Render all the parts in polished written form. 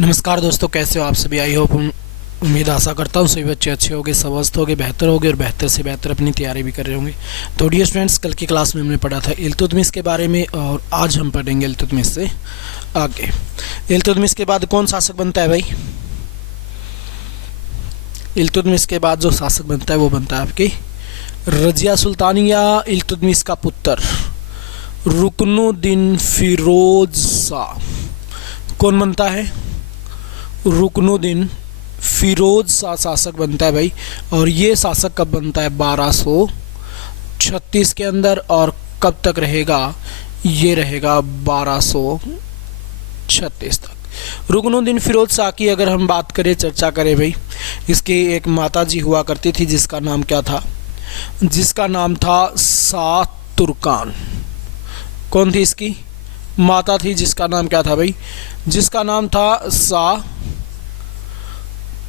नमस्कार दोस्तों, कैसे हो आप सभी। आई होप, उम्मीद आशा करता हूँ सभी बच्चे अच्छे होंगे, स्वस्थ होंगे, बेहतर होंगे और बेहतर से बेहतर अपनी तैयारी भी कर रहे होंगे। तो डियर स्टूडेंट्स, कल की क्लास में हमने पढ़ा था इल्तुतमिश के बारे में और आज हम पढ़ेंगे इल्तुतमिश से आगे। इल्तुतमिश के बाद कौन शासक बनता है भाई? इल्तुतमिश के बाद जो शासक बनता है वो बनता है आपकी रजिया सुल्तानी या इल्तुतमिश का पुत्र रुकनुद्दीन फिरोज शाह। कौन बनता है? रुकनुद्दीन फिरोज शाह शासक बनता है भाई। और ये शासक कब बनता है? 1236 के अंदर। और कब तक रहेगा? ये रहेगा 1236 तक। रुकनुद्दीन फिरोज शाह की अगर हम बात करें, चर्चा करें भाई, इसकी एक माता जी हुआ करती थी जिसका नाम क्या था? जिसका नाम था शाह तुर्कान। कौन थी इसकी माता? थी जिसका नाम क्या था भाई? जिसका नाम था शाह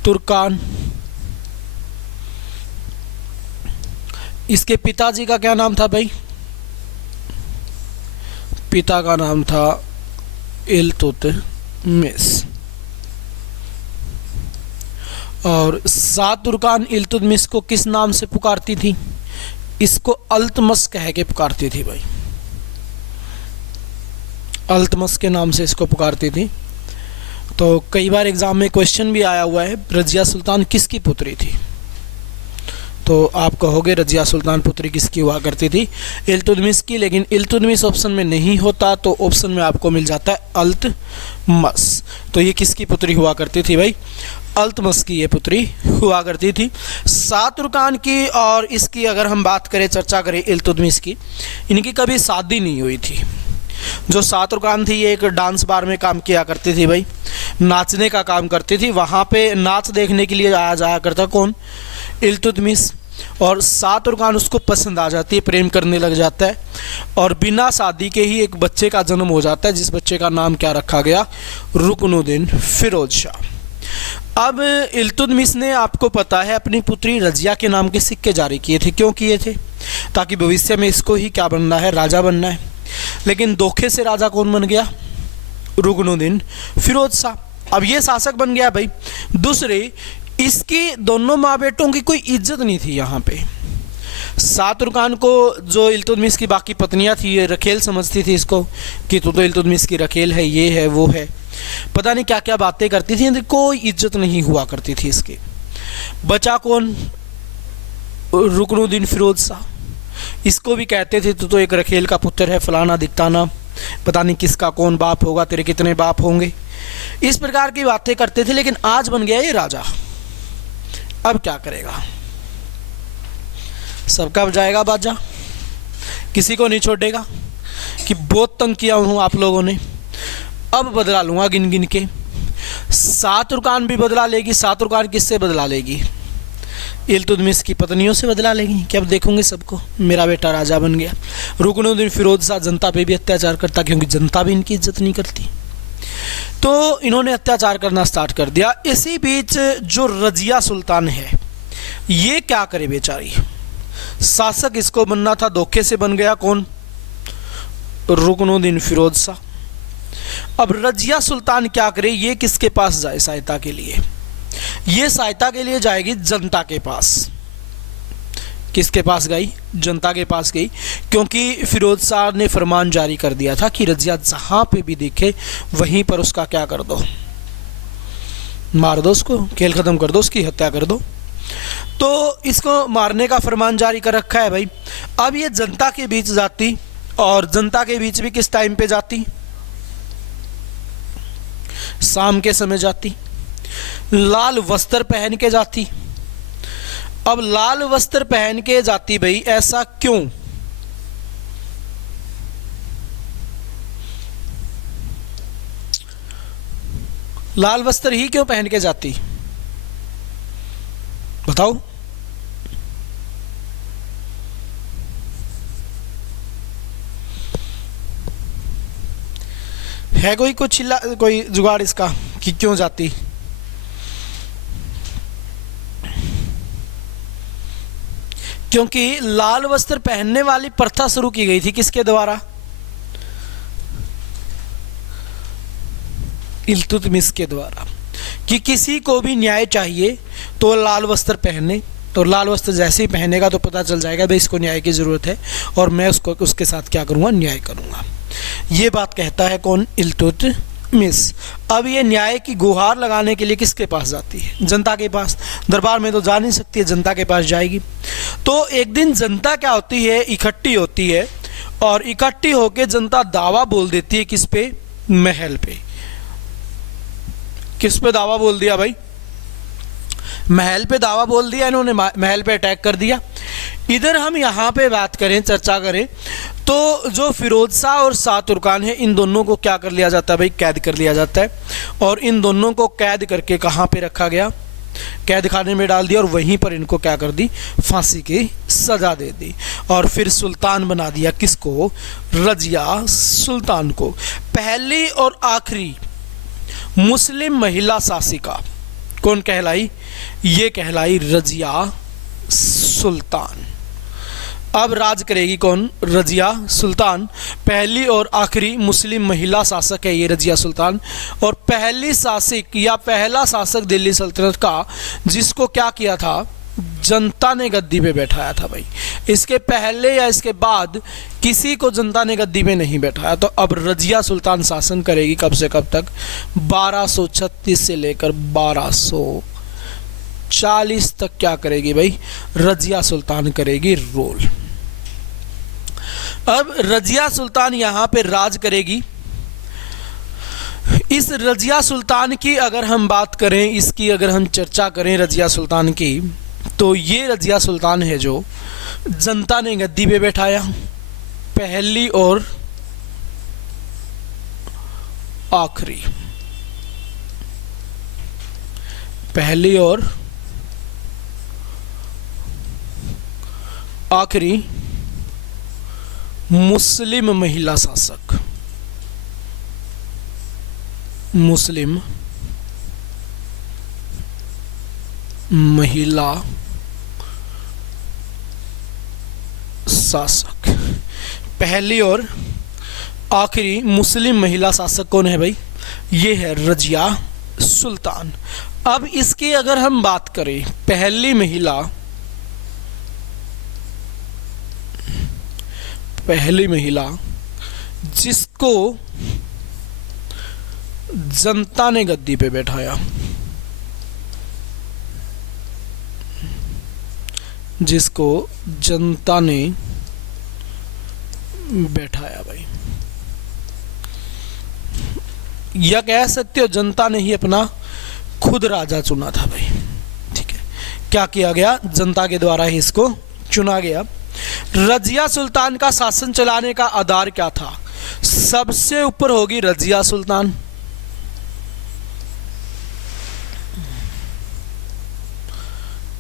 तुर्कान। इसके पिताजी का क्या नाम था भाई? पिता का नाम था इल्तुतमिश। और शाह तुर्कान इल्तुतमिश को किस नाम से पुकारती थी? इसको अल्तमश कह के पुकारती थी भाई। अल्तमश के नाम से इसको पुकारती थी। तो कई बार एग्जाम में क्वेश्चन भी आया हुआ है, रजिया सुल्तान किसकी पुत्री थी? तो आप कहोगे रजिया सुल्तान पुत्री किसकी हुआ करती थी? इल्तुतमिश की। लेकिन इल्तुतमिश ऑप्शन में नहीं होता तो ऑप्शन में आपको मिल जाता है अल्तमश। तो ये किसकी पुत्री हुआ करती थी भाई? अल्तमश की ये पुत्री हुआ करती थी। शाह तुर्कान की और इसकी अगर हम बात करें, चर्चा करें इल्तुतमिश की, इनकी कभी शादी नहीं हुई थी। जो शाह तुर्कान थी ये एक डांस बार में काम किया करती थी भाई, नाचने का काम करती थी। वहाँ पे नाच देखने के लिए आया जाया करता कौन? इल्तुतमिश। और शाह तुर्कान उसको पसंद आ जाती है, प्रेम करने लग जाता है और बिना शादी के ही एक बच्चे का जन्म हो जाता है, जिस बच्चे का नाम क्या रखा गया? रुकनुद्दीन फिरोज शाह। अब इल्तुतमिश ने, आपको पता है, अपनी पुत्री रजिया के नाम के सिक्के जारी किए थे। क्यों किए थे? ताकि भविष्य में इसको ही क्या बनना है? राजा बनना है। लेकिन धोखे से राजा कौन बन गया? रुकनुद्दीन फिरोज शाह। अब ये शासक बन गया भाई। दूसरे, इसकी दोनों माँ बेटों की कोई इज्जत नहीं थी यहाँ पे। शाह तुर्कान को जो इल्तुतमिश की बाकी पत्नियां थी ये रखेल समझती थी इसको, कि तू तो इल्तुतमिश की रखेल है, ये है वो है, पता नहीं क्या क्या बातें करती थी। कोई इज्जत नहीं हुआ करती थी इसकी। बचा कौन? रुकनुद्दीन फिरोज शाह। इसको भी कहते थे तू तो एक रखेल का पुत्र है, फलाना दिखताना, पता नहीं किसका कौन बाप होगा, तेरे कितने बाप होंगे, इस प्रकार की बातें करते थे। लेकिन आज बन गया ये राजा। अब क्या करेगा? सबका जाएगा बाजा, किसी को नहीं छोड़ेगा कि बहुत तंग किया हूँ आप लोगों ने, अब बदला लूँगा गिन गिन के। शाह तुर्कान भी बदला लेगी। शाह तुर्कान किससे बदला लेगी? इल्तुतमिश की पत्नियों से बदला लेगी कि अब देखूंगे सबको, मेरा बेटा राजा बन गया। रुकनुद्दीन फिरोज शाह जनता पे भी अत्याचार करता, क्योंकि जनता भी इनकी इज्जत नहीं करती। तो इन्होंने अत्याचार करना स्टार्ट कर दिया। इसी बीच जो रजिया सुल्तान है ये क्या करे बेचारी? शासक इसको बनना था, धोखे से बन गया कौन? रुकनुद्दीन फिरोज शाह। अब रजिया सुल्तान क्या करे? ये किसके पास जाए सहायता के लिए? ये सहायता के लिए जाएगी जनता के पास। किसके पास गई? जनता के पास गई, क्योंकि फिरोज शाह ने फरमान जारी कर दिया था कि रजिया जहां पे भी दिखे वहीं पर उसका क्या कर दो? मार दो उसको, खेल खत्म कर दो, उसकी हत्या कर दो। तो इसको मारने का फरमान जारी कर रखा है भाई। अब ये जनता के बीच जाती, और जनता के बीच भी किस टाइम पे जाती? शाम के समय जाती। लाल वस्त्र पहन के जाती। अब लाल वस्त्र पहन के जाती भाई, ऐसा क्यों? लाल वस्त्र ही क्यों पहन के जाती? बताओ। है कोई कुछ कोई जुगाड़ इसका कि क्यों जाती? क्योंकि लाल वस्त्र पहनने वाली प्रथा शुरू की गई थी किसके द्वारा? इल्तुतमिश के द्वारा कि किसी को भी न्याय चाहिए तो वो लाल वस्त्र पहने, तो लाल वस्त्र जैसे ही पहनेगा तो पता चल जाएगा भाई इसको न्याय की ज़रूरत है और मैं उसके साथ क्या करूँगा, न्याय करूँगा। ये बात कहता है कौन, इल्तुतमिश। अब ये न्याय की गुहार लगाने के लिए किसके पास जाती है, जनता के पास। दरबार में तो जा नहीं सकती है, जनता के पास जाएगी। तो एक दिन जनता क्या होती है, इकट्ठी होती है और इकट्ठी होकर जनता दावा बोल देती है किस पे, महल पे। किस पे दावा बोल दिया भाई, महल पे दावा बोल दिया इन्होंने, महल पे अटैक कर दिया। इधर हम यहाँ पे बात करें, चर्चा करें तो जो फिरोज शाह और शाह तुर्कान है, इन दोनों को क्या कर लिया जाता है भाई, कैद कर लिया जाता है। और इन दोनों को कैद करके कहाँ पे रखा गया, कैद खाने में डाल दिया और वहीं पर इनको क्या कर दी, फांसी की सजा दे दी। और फिर सुल्तान बना दिया किसको, रजिया सुल्तान को। पहली और आखिरी मुस्लिम महिला शासिका कौन कहलाई, ये कहलाई रजिया सुल्तान। अब राज करेगी कौन, रजिया सुल्तान। पहली और आखिरी मुस्लिम महिला शासक है ये रजिया सुल्तान। और पहली शासक या पहला शासक दिल्ली सल्तनत का जिसको क्या किया था, जनता ने गद्दी पे बैठाया था भाई। इसके पहले या इसके बाद किसी को जनता ने गद्दी पे नहीं बैठाया। तो अब रजिया सुल्तान शासन करेगी कब से कब तक, 1236 से लेकर 1240 तक क्या करेगी भाई, रजिया सुल्तान करेगी रोल। अब रजिया सुल्तान यहाँ पे राज करेगी। इस रजिया सुल्तान की अगर हम बात करें, इसकी अगर हम चर्चा करें रजिया सुल्तान की, तो ये रजिया सुल्तान है जो जनता ने गद्दी पे बैठाया, पहली और आखिरी, पहली और आखिरी मुस्लिम महिला शासक, मुस्लिम महिला शासक। पहली और आखिरी मुस्लिम महिला शासक कौन है भाई, ये है रजिया सुल्तान। अब इसकी अगर हम बात करें, पहली महिला जिसको जनता ने गद्दी पे बैठाया, जिसको जनता ने बैठाया भाई, या कह सकते हो जनता ने ही अपना खुद राजा चुना था भाई। ठीक है, क्या किया गया, जनता के द्वारा ही इसको चुना गया। रजिया सुल्तान का शासन चलाने का आधार क्या था, सबसे ऊपर होगी रजिया सुल्तान,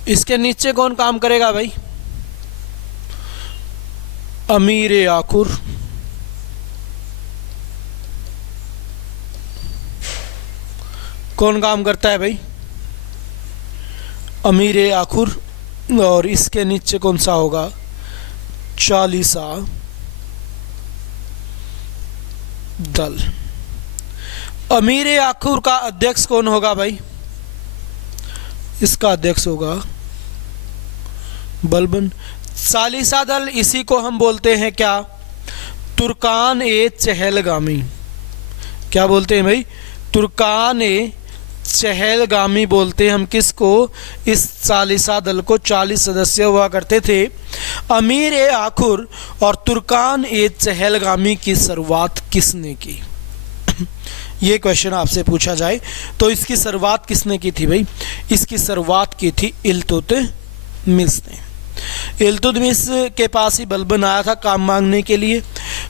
इसके नीचे कौन काम करेगा भाई, अमीर आखुर, कौन काम करता है भाई, अमीर आखुर। और इसके नीचे कौन सा होगा, चालीसा दल। अमीर आखुर का अध्यक्ष कौन होगा भाई, इसका अध्यक्ष होगा बलबन। चालीसा दल इसी को हम बोलते हैं क्या, तुर्कान ए चहलगामी। क्या बोलते हैं भाई, तुर्कान ए चहलगामी बोलते हैं हम किसको, इस चालीसा दल को। 40 सदस्य हुआ करते थे। अमीर ए आखुर और तुर्कान ए चहलगामी की शुरुआत किसने की, ये क्वेश्चन आपसे पूछा जाए तो इसकी शुरुआत किसने की थी भाई, इसकी शुरुआत की थी इल्तुतमिश ने। इल्तुतमिश के पास ही बलबन आया था काम मांगने के लिए,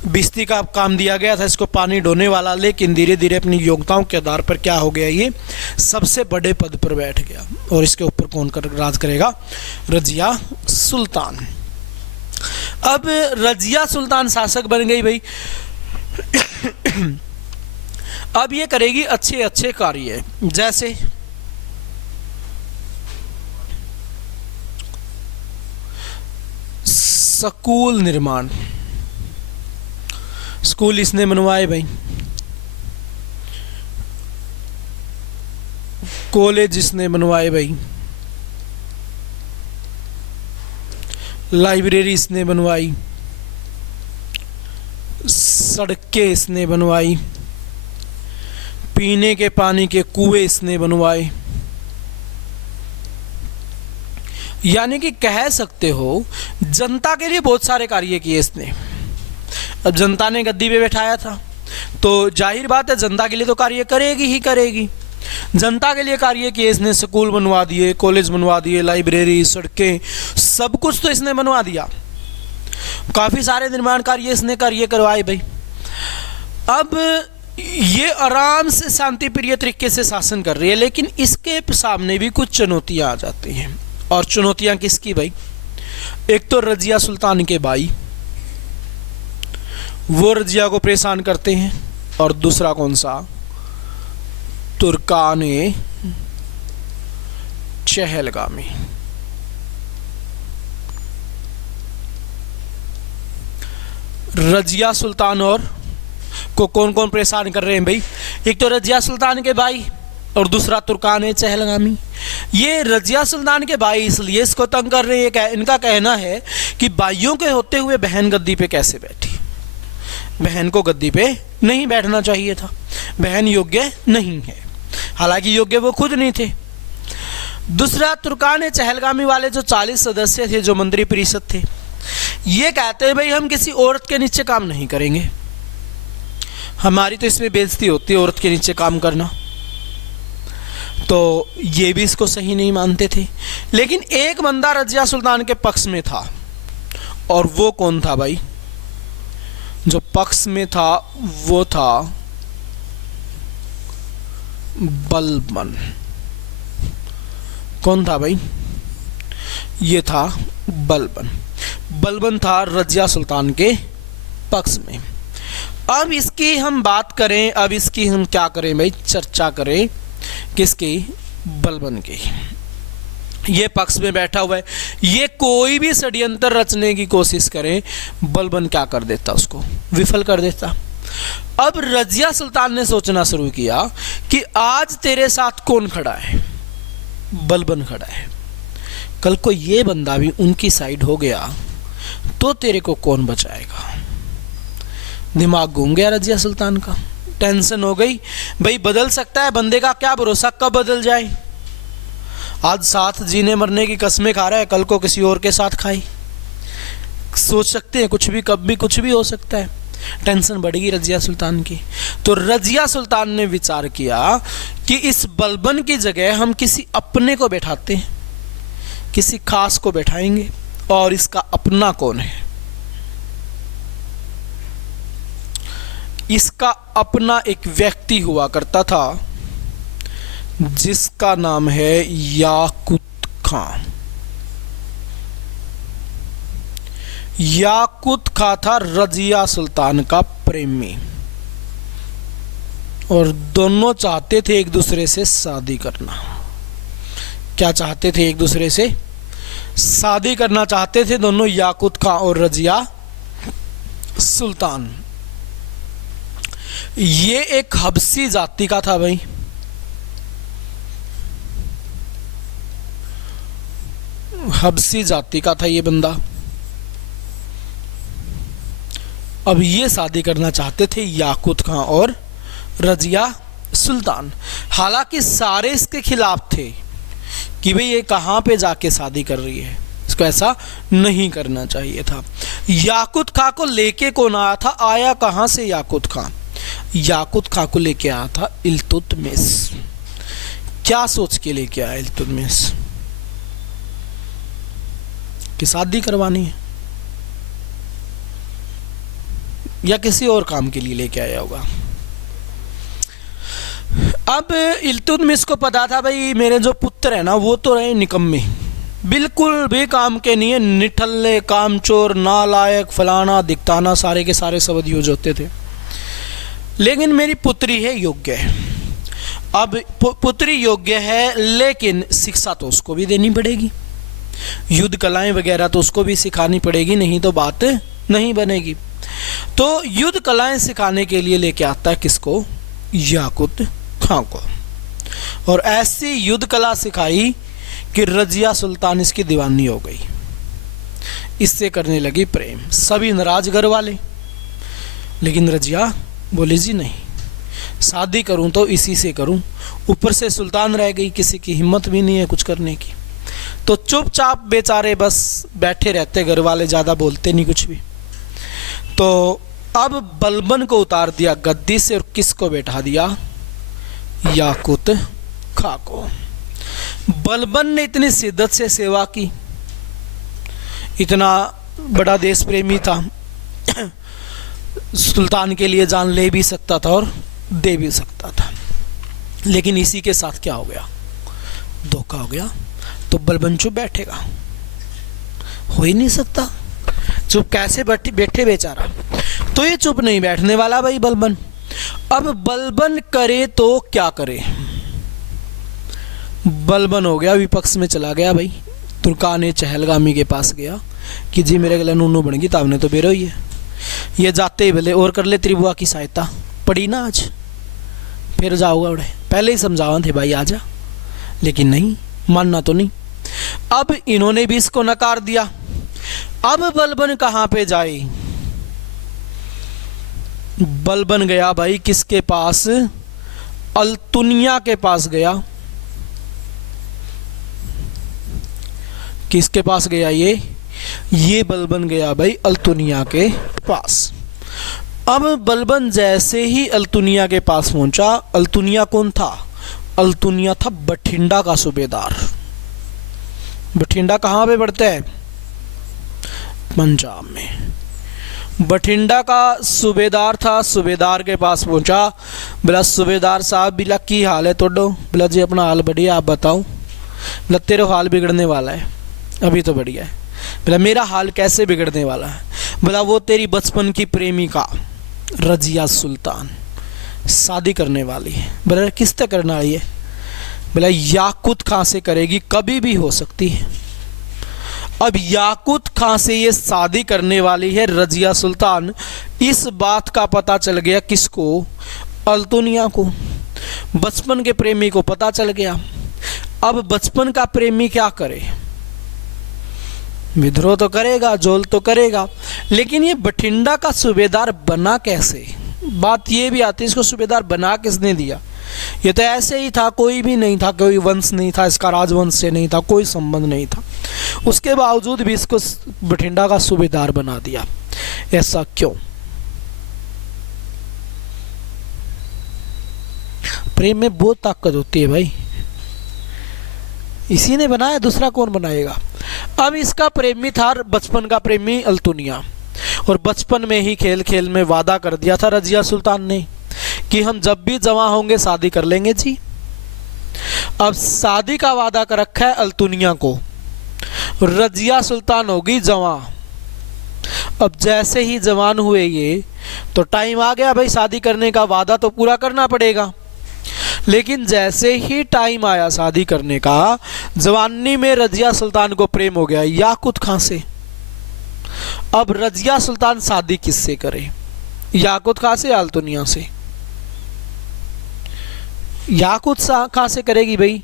बिस्ती का काम दिया गया था इसको पानी ढोने वाला, लेकिन धीरे धीरे अपनी योग्यताओं के आधार पर क्या हो गया, ये सबसे बड़े पद पर बैठ गया। और इसके ऊपर कौन राज करेगा, रजिया सुल्तान। अब रजिया सुल्तान शासक बन गई भाई। अब ये करेगी अच्छे अच्छे कार्य, जैसे स्कूल निर्माण, स्कूल इसने बनवाए भाई। कॉलेज इसने बनवाए भाई, लाइब्रेरी इसने बनवाई, सड़कें इसने बनवाई, पीने के पानी के कुएं इसने बनवाए। यानी कि कह सकते हो जनता के लिए बहुत सारे कार्य किए इसने। अब जनता ने गद्दी पे बैठाया था तो जाहिर बात है जनता के लिए तो कार्य करेगी ही करेगी। जनता के लिए कार्य किए इसने, स्कूल बनवा दिए, कॉलेज बनवा दिए, लाइब्रेरी, सड़कें, सब कुछ तो इसने बनवा दिया। काफ़ी सारे निर्माण कार्य इसने कार्य करवाए भाई। अब ये आराम से शांति प्रिय तरीके से शासन कर रही है, लेकिन इसके सामने भी कुछ चुनौतियां आ जाती हैं। और चुनौतियां किसकी भाई? एक तो रजिया सुल्तान के भाई, वो रजिया को परेशान करते हैं, और दूसरा कौन सा? तुर्काने चहलगामी। रजिया सुल्तान और को कौन कौन परेशान कर रहे हैं भाई? एक तो रजिया सुल्तान के भाई और दूसरा तुर्काने चहलगामी। ये रजिया सुल्तान के भाई इसलिए इसको तंग कर रहे हैं, इनका कहना है कि भाइयों के होते हुए बहन गद्दी पे कैसे बैठी। बहन को गद्दी पे नहीं बैठना चाहिए था, बहन योग्य नहीं है, हालांकि योग्य वो खुद नहीं थे। दूसरा तुर्काने चहलगामी वाले जो 40 सदस्य थे, जो मंत्री परिषद थे, ये कहते हैं भाई हम किसी औरत के नीचे काम नहीं करेंगे, हमारी तो इसमें बेइज्जती होती है औरत के नीचे काम करना। तो ये भी इसको सही नहीं मानते थे। लेकिन एक बंदा रजिया सुल्तान के पक्ष में था, और वो कौन था भाई? जो पक्ष में था वो था बलबन। कौन था भाई? ये था बलबन। बलबन था रजिया सुल्तान के पक्ष में। अब इसकी हम बात करें, अब इसकी हम क्या करें भाई? चर्चा करें किसकी? बलबन की। ये पक्ष में बैठा हुआ है, ये कोई भी षड्यंत्र रचने की कोशिश करे, बलबन क्या कर देता? उसको विफल कर देता। अब रजिया सुल्तान ने सोचना शुरू किया कि आज तेरे साथ कौन खड़ा है? बलबन खड़ा है। कल को ये बंदा भी उनकी साइड हो गया तो तेरे को कौन बचाएगा? दिमाग घूम गया रजिया सुल्तान का, टेंशन हो गई भाई। बदल सकता है, बंदे का क्या भरोसा कब बदल जाए। आज साथ जीने मरने की कस्में खा रहा है, कल को किसी और के साथ खाई। सोच सकते हैं कुछ भी, कब भी कुछ भी हो सकता है। टेंशन बढ़ गई रजिया सुल्तान की। तो रजिया सुल्तान ने विचार किया कि इस बलबन की जगह हम किसी अपने को बैठाते हैं, किसी खास को बैठाएंगे। और इसका अपना कौन है? इसका अपना एक व्यक्ति हुआ करता था जिसका नाम है याकुत खां। याकुत खां था रजिया सुल्तान का प्रेमी, और दोनों चाहते थे एक दूसरे से शादी करना। क्या चाहते थे? एक दूसरे से शादी करना चाहते थे दोनों, याकुत खां और रजिया सुल्तान। ये एक हबसी जाति का था भाई। हबसी जाति का था ये बंदा। अब ये शादी करना चाहते थे याकुत खां और रजिया सुल्तान। हालांकि सारे इसके खिलाफ थे कि भाई ये कहाँ पे जाके शादी कर रही है, इसको ऐसा नहीं करना चाहिए था। याकुत खां को लेके कौन आया था? आया कहाँ से याकुत खां? याकुत खां को लेके आया था इल्तुतमिश। क्या सोच के लेके आया इल्तुतमिश? कि शादी करवानी है, या किसी और काम के लिए लेके आया होगा। अब इल्तुतमिश को पता था भाई मेरे जो पुत्र है ना वो तो रहे निकम्मे, बिल्कुल भी काम के नहीं है, निठल्ले, कामचोर, नालायक, फलाना दिक्ताना, सारे के सारे शब्द यूज होते थे। लेकिन मेरी पुत्री है योग्य है। अब पुत्री योग्य है, लेकिन शिक्षा तो उसको भी देनी पड़ेगी, युद्ध कलाएं वगैरह तो उसको भी सिखानी पड़ेगी, नहीं तो बात नहीं बनेगी। तो युद्ध कलाएं सिखाने के लिए लेके आता है किसको? याकुत खां को। और ऐसी युद्ध कला सिखाई कि रजिया सुल्तान इसकी दीवानी हो गई, इससे करने लगी प्रेम। सभी नाराज घर वाले, लेकिन रजिया बोली जी नहीं, शादी करूं तो इसी से करूं। ऊपर से सुल्तान रह गई, किसी की हिम्मत भी नहीं है कुछ करने की, तो चुपचाप बेचारे बस बैठे रहते घर वाले, ज़्यादा बोलते नहीं कुछ भी। तो अब बलबन को उतार दिया गद्दी से और किसको बैठा दिया, याकूत खां को। बलबन ने इतनी शिद्दत से सेवा की, इतना बड़ा देश प्रेमी था, सुल्तान के लिए जान ले भी सकता था और दे भी सकता था, लेकिन इसी के साथ क्या हो गया, धोखा हो गया। तो बलबन चुप बैठेगा, हो ही नहीं सकता, चुप कैसे बैठे बेचारा। तो ये चुप नहीं बैठने वाला भाई बलबन। अब बलबन करे तो क्या करे, बलबन हो गया विपक्ष में चला गया भाई। तुर्कान चहलगामी के पास गया कि जी मेरे गले नूनू बन गई, तो आपने तो बेरो ही है, ये जाते ही बोले और कर ले त्रिभुआ की सहायता, पड़ी ना आज फिर जाऊंगा उड़े। पहले ही समझावा थे भाई आजा, लेकिन नहीं, मानना तो नहीं। अब इन्होंने भी इसको नकार दिया। अब बलबन कहाँ पे जाए, बलबन गया भाई किसके पास, अल्तुनिया के पास गया। किसके पास गया ये बलबन गया भाई अल्तुनिया के पास। अब बलबन जैसे ही अल्तुनिया के पास पहुंचा, अल्तुनिया कौन था, अल्तुनिया था बठिंडा का सूबेदार। बठिंडा कहाँ पे पड़ता है, पंजाब में। बठिंडा का सूबेदार था, सूबेदार के पास पहुंचा, बोला सूबेदार साहब बिला की हाल है तोड़ो, बोला जी अपना हाल बढ़िया आप बताओ, बोला तेरे हाल बिगड़ने वाला है, अभी तो बढ़िया है। बोला मेरा हाल कैसे बिगड़ने वाला है, बोला वो तेरी बचपन की प्रेमिका रजिया सुल्तान शादी करने वाली है। बोला किस तरह करना है, बोला याकूत खां से करेगी, कभी भी हो सकती है। अब याकूत खां से ये शादी करने वाली है रजिया सुल्तान, इस बात का पता चल गया किसको, अल्तुनिया को। बचपन के प्रेमी को पता चल गया। अब बचपन का प्रेमी क्या करे, विद्रोह तो करेगा, जोल तो करेगा, लेकिन ये बठिंडा का सूबेदार बना कैसे, बात ये भी आती है इसको सूबेदार बना किसने दिया। ये तो ऐसे ही था, कोई भी नहीं था, कोई वंश नहीं था इसका, राजवंश से नहीं था, कोई संबंध नहीं था, उसके बावजूद भी इसको बठिंडा का सूबेदार बना दिया। ऐसा क्यों, प्रेम में बहुत ताकत होती है भाई, इसी ने बनाया, दूसरा कौन बनाएगा। अब इसका प्रेमी था बचपन का प्रेमी अल्तुनिया, और बचपन में ही खेल खेल में वादा कर दिया था रजिया सुल्तान ने कि हम जब भी जवां होंगे शादी कर लेंगे जी। अब शादी का वादा कर रखा है अल्तुनिया को, रजिया सुल्तान होगी जवां। अब जैसे ही जवान हुए ये, तो टाइम आ गया भाई शादी करने का, वादा तो पूरा करना पड़ेगा। लेकिन जैसे ही टाइम आया शादी करने का, जवानी में रजिया सुल्तान को प्रेम हो गया याकूत खां से। अब रजिया सुल्तान शादी किससे करे, याकूत खां से, अल्तुनिया से। याकूत खां से करेगी भाई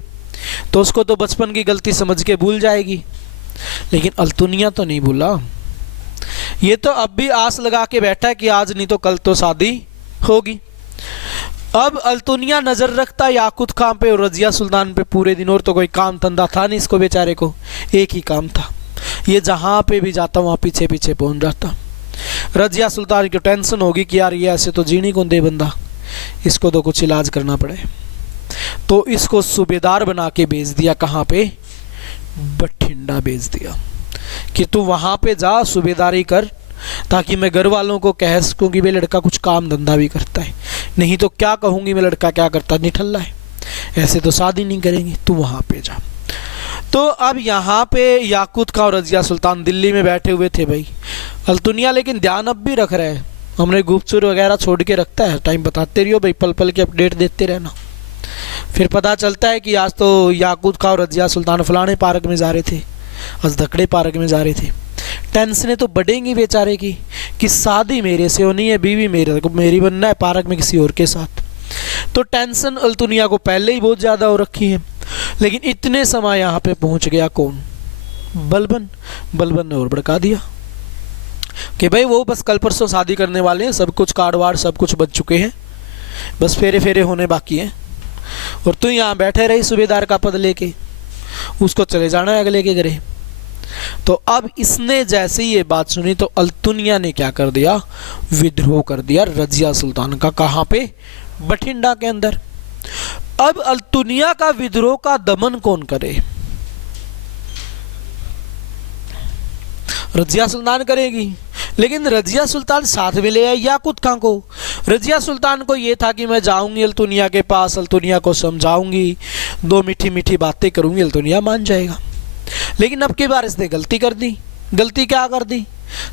तो उसको तो बचपन की गलती समझ के भूल जाएगी, लेकिन अल्तुनिया तो नहीं भूला। ये तो अब भी आस लगा के बैठा है कि आज नहीं तो कल तो शादी होगी। अब अल्तुनिया नजर रखता याकूत खां पे और रजिया सुल्तान पे पूरे दिन, और तो कोई काम धंधा था नहीं इसको बेचारे को, एक ही काम था, ये जहां पे भी जाता वहां पीछे पीछे पहुंच जाता। रजिया सुल्तान की टेंशन होगी कि यार ये ऐसे तो जीनी कौन दे बंदा, इसको तो कुछ इलाज करना पड़े। तो इसको सूबेदार बना के भेज दिया, कहाँ पे, बठिंडा भेज दिया कि तू वहां पे जा सूबेदारी कर, ताकि मैं घर वालों को कह सकूं कि वे लड़का कुछ काम धंधा भी करता है, नहीं तो क्या कहूंगी मैं लड़का क्या करता, निठल्ला है, ऐसे तो शादी नहीं करेंगे, तू वहां पे जा। तो अब यहाँ पे याकूत खां और रजिया सुल्तान दिल्ली में बैठे हुए थे भाई। अल्तुनिया लेकिन ध्यान अब भी रख रहे हैं, हमने गुप्तचर वगैरह छोड़ के रखता है, टाइम बताते रहियो भाई, पल पल की अपडेट देते रहना। फिर पता चलता है कि आज तो याकूत खां और रजिया सुल्तान फलाने पार्क में जा रहे थे, अजदकड़े पार्क में जा रहे थे। टेंशनें तो बढ़ेंगी बेचारे की कि शादी मेरे से होनी है, बीवी मेरी बनना है पार्क में किसी और के साथ। तो टेंशन अल्तुनिया को पहले ही बहुत ज़्यादा हो रखी है, लेकिन इतने समय यहाँ पे पहुँच गया कौन? बलबन। बलबन ने और भड़का दिया कि भाई वो बस कल परसों शादी करने वाले हैं, सब कुछ कार्ड वार्ड सब कुछ बच चुके हैं, बस फेरे फेरे होने बाकी हैं, और तू यहाँ बैठे रही सूबेदार का पद लेके, उसको चले जाना है अगले के घरे। तो अब इसने जैसे ही ये बात सुनी तो अल्तुनिया ने क्या कर दिया? विद्रोह कर दिया रजिया सुल्तान का। कहाँ पे? बठिंडा के अंदर। अब अल्तुनिया का विद्रोह का दमन कौन करे? रजिया सुल्तान करेगी, लेकिन रजिया सुल्तान साथ में ले आई याकूत खां को। रजिया सुल्तान को ये था कि मैं जाऊंगी अल्तुनिया के पास, अल्तुनिया को समझाऊंगी, दो मीठी मीठी बातें करूंगी, अल्तुनिया मान जाएगा। लेकिन अब की बार इसने गलती कर दी। गलती क्या कर दी?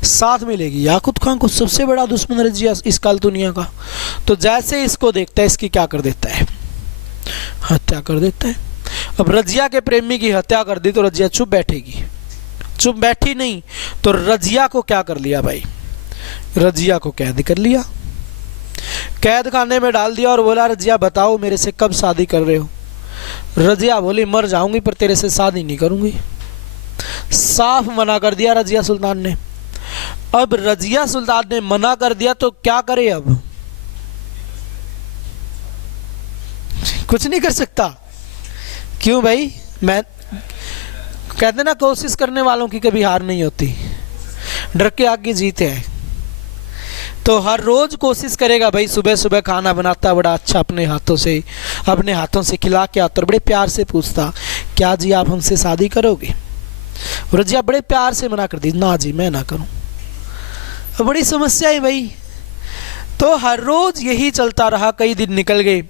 साथ में लेगी याकूत खां को, सबसे बड़ा दुश्मन रजिया इसका अल्तुनिया का। तो जैसे इसको देखता है, इसकी क्या कर देता है? हत्या कर देता है। अब रजिया के प्रेमी की हत्या कर दी तो रजिया चुप बैठेगी? चुप बैठी नहीं, तो रजिया को क्या कर लिया भाई? रजिया को कैद कर लिया, कैद खाने में डाल दिया और बोला रजिया बताओ मेरे से कब शादी कर रहे हो? रजिया बोली मर जाऊंगी पर तेरे से शादी नहीं करूंगी। साफ मना कर दिया रजिया सुल्तान ने। अब रजिया सुल्तान ने मना कर दिया तो क्या करे? अब कुछ नहीं कर सकता। क्यों भाई? मैं कहते ना कोशिश करने वालों की कभी हार नहीं होती, डर के आगे जीत है। तो हर रोज कोशिश करेगा भाई, सुबह सुबह खाना बनाता बड़ा अच्छा अपने हाथों से खिला के आता और बड़े प्यार से पूछता क्या जी आप हमसे शादी करोगे? रजिया बड़े प्यार से मना कर दी, ना जी मैं ना करूं। बड़ी समस्या है भाई। तो हर रोज यही चलता रहा, कई दिन निकल गए।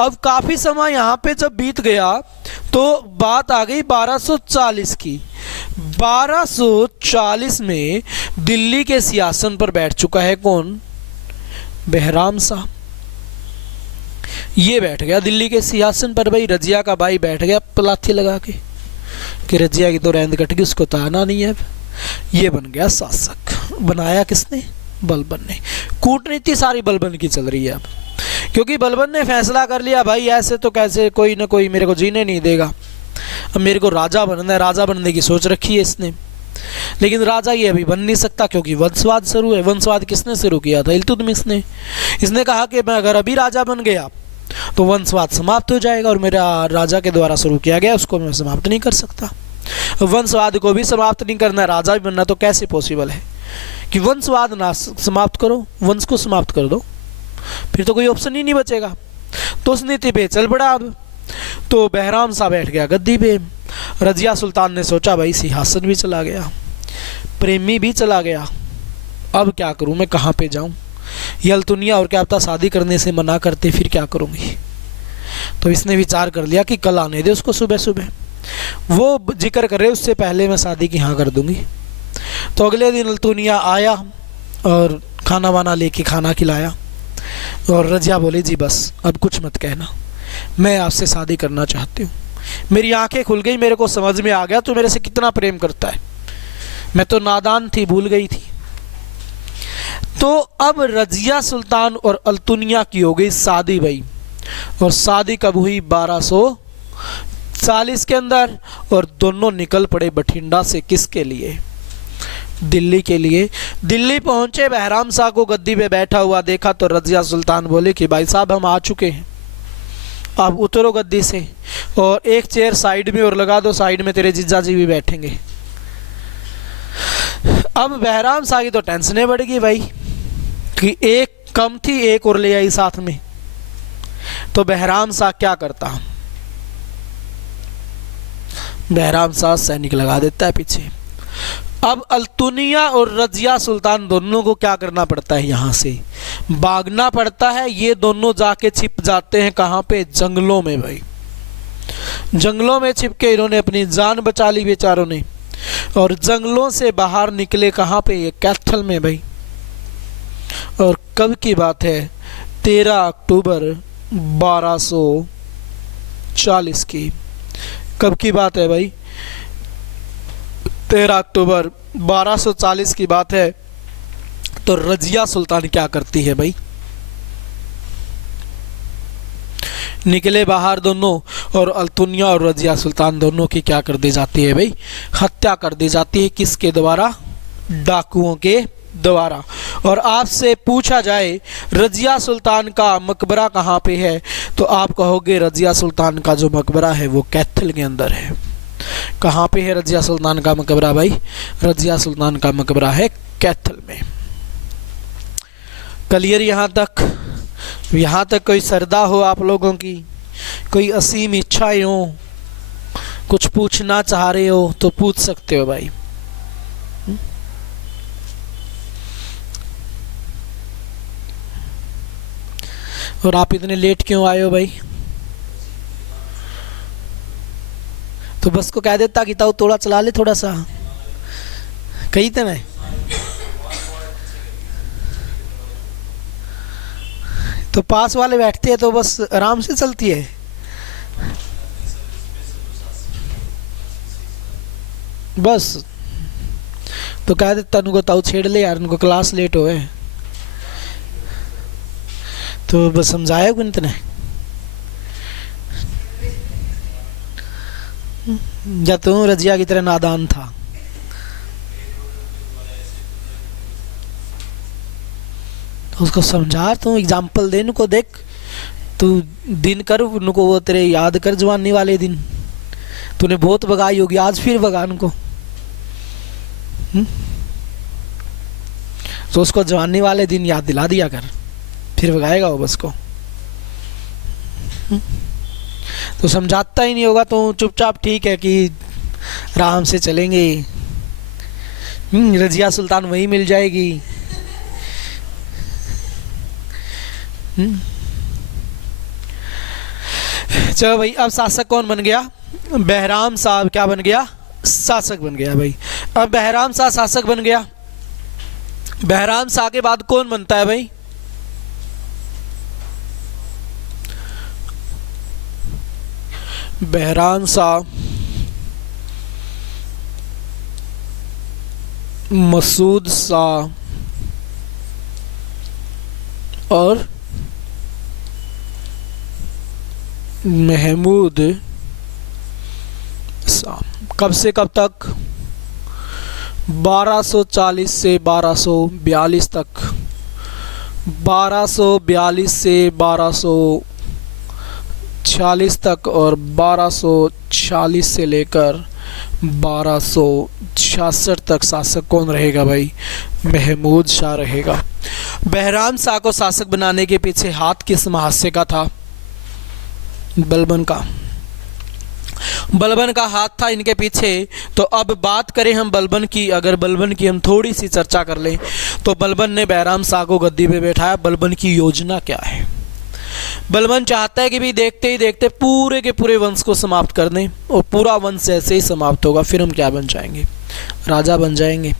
अब काफी समय यहाँ पे जब बीत गया तो बात आ गई 1240 की। 1240 में दिल्ली के सिंहासन पर बैठ चुका है कौन? बहराम शाह। ये बैठ गया दिल्ली के सिंहासन पर भाई। रजिया का भाई बैठ गया पलाथी लगा के कि रजिया की तो रैंद कट गई, उसको तो आना नहीं है। ये बन गया शासक। बनाया किसने? बलबन ने। कूटनीति सारी बलबन की चल रही है अब, क्योंकि बलबन ने फैसला कर लिया भाई ऐसे तो कैसे कोई ना कोई मेरे को जीने नहीं देगा, अब मेरे को राजा बनना है। राजा बनने की सोच रखी है इसने, लेकिन राजा ये अभी बन नहीं सकता क्योंकि वंशवाद शुरू है। वंशवाद किसने शुरू किया था? इल्तुतमिश ने। इसने कहा कि मैं अगर अभी राजा बन गया तो वंशवाद समाप्त हो जाएगा और मेरा राजा के द्वारा शुरू किया गया उसको मैं समाप्त नहीं कर सकता। वंशवाद को भी समाप्त नहीं करना, राजा भी बनना, तो कैसे पॉसिबल है कि वंशवाद ना समाप्त करो, वंश को समाप्त कर दो, फिर तो कोई ऑप्शन ही नहीं बचेगा। तो उस नीति पे चल पड़ा। अब तो बहराम शाह बैठ गया गद्दी पे। रजिया सुल्तान ने सोचा भाई सिंहासन भी चला गया, प्रेमी भी चला गया, अब क्या करूं मैं, कहाँ पे जाऊं? ये अल्तुनिया और क्या पता शादी करने से मना करते, फिर क्या करूंगी? तो इसने विचार कर लिया कि कल आने दे उसको सुबह सुबह, वो जिक्र करे उससे पहले मैं शादी की हाँ कर दूंगी। तो अगले दिन अल्तुनिया आया और खाना वाना लेके खाना खिलाया और रजिया बोली जी बस अब कुछ मत कहना, मैं आपसे शादी करना चाहती हूँ। मेरी आंखें खुल गई, मेरे को समझ में आ गया तू मेरे से कितना प्रेम करता है, मैं तो नादान थी, भूल गई थी। तो अब रजिया सुल्तान और अल्तुनिया की हो गई शादी भाई। और शादी कब हुई? 1240 के अंदर। और दोनों निकल पड़े बठिंडा से। किसके लिए? दिल्ली के लिए। दिल्ली पहुंचे, बहराम शाह को गद्दी पे बैठा हुआ देखा तो रजिया सुल्तान बोले कि भाई साहब हम आ चुके हैं, आप उतरो गद्दी से और एक चेयर साइड में और लगा दो, साइड में तेरे जीजा जी भी बैठेंगे। अब बहराम शाह की तो टेंशनें बढ़ गई भाई कि एक कम थी, एक और ले आई साथ में। तो बहराम शाह क्या करता? बहराम शाह सैनिक लगा देता है पीछे। अब अल्तुनिया और रजिया सुल्तान दोनों को क्या करना पड़ता है? यहाँ से भागना पड़ता है। ये दोनों जाके छिप जाते हैं कहाँ पे? जंगलों में भाई। जंगलों में छिप के इन्होंने अपनी जान बचा ली बेचारों ने। और जंगलों से बाहर निकले कहाँ पे? ये कैथल में भाई। और कब की बात है? 13 अक्टूबर 1240 की। कब की बात है भाई? 13 अक्टूबर 1240 की बात है। तो रजिया सुल्तान क्या करती है भाई? निकले बाहर दोनों, और अल्तुनिया और रजिया सुल्तान दोनों की क्या कर दी जाती है भाई, हत्या कर दी जाती है। किसके द्वारा, डाकुओं के द्वारा। और आपसे पूछा जाए रजिया सुल्तान का मकबरा कहाँ पे है, तो आप कहोगे रजिया सुल्तान का जो मकबरा है वो कैथल के अंदर है। कहाँ पे है रजिया सुल्तान का मकबरा भाई, रजिया सुल्तान का मकबरा है कैथल में। क्लियर यहाँ तक? यहाँ तक कोई श्रद्धा हो आप लोगों की, कोई असीम इच्छाएं हो, कुछ पूछना चाह रहे हो तो पूछ सकते हो भाई। और आप इतने लेट क्यों आए हो भाई? तो बस को कह देता कि ताऊ थोड़ा चला ले, थोड़ा सा कही थे मैं। तो पास वाले बैठते हैं तो बस आराम से चलती है। बस तो कह देता उनको ताऊ छेड़ ले यार, उनको क्लास लेट हो है। तो बस समझाया कुछ इतने, या तू रजिया की तरह नादान था? तो उसको समझा, तू एग्जाम्पल दे उनको, देख तू दिन कर उनको, वो तेरे याद कर जवानी वाले दिन तूने बहुत भगाई होगी, आज फिर भगा उनको। तो उसको जवानी वाले दिन याद दिला दिया कर, फिर भगाएगा वो बस को। तो समझाता ही नहीं होगा तो चुपचाप ठीक है कि आराम से चलेंगे, रजिया सुल्तान वही मिल जाएगी। चलो भाई, अब शासक कौन बन गया? बहराम साहब क्या बन गया? शासक बन गया भाई। अब बहराम शाह शासक बन गया। बहराम शाह के बाद कौन बनता है भाई? बहराम शाह मसूद शाह और महमूद शाह। कब से कब तक? 1240 से 1242 तक। 1242 से 1246 तक और 1246 से लेकर 1266 तक शासक कौन रहेगा भाई? महमूद शाह रहेगा। बहराम शाह को शासक बनाने के पीछे हाथ किस महाशय का था? बलबन का। बलबन का हाथ था इनके पीछे। तो अब बात करें हम बलबन की, अगर बलबन की हम थोड़ी सी चर्चा कर लें तो बलबन ने बहराम शाह को गद्दी पे बैठाया। बलबन की योजना क्या है? बलबन चाहता है कि भी देखते ही देखते पूरे के पूरे वंश को समाप्त कर दें, और पूरा वंश ऐसे ही समाप्त होगा, फिर हम क्या बन जाएंगे? राजा बन जाएंगे।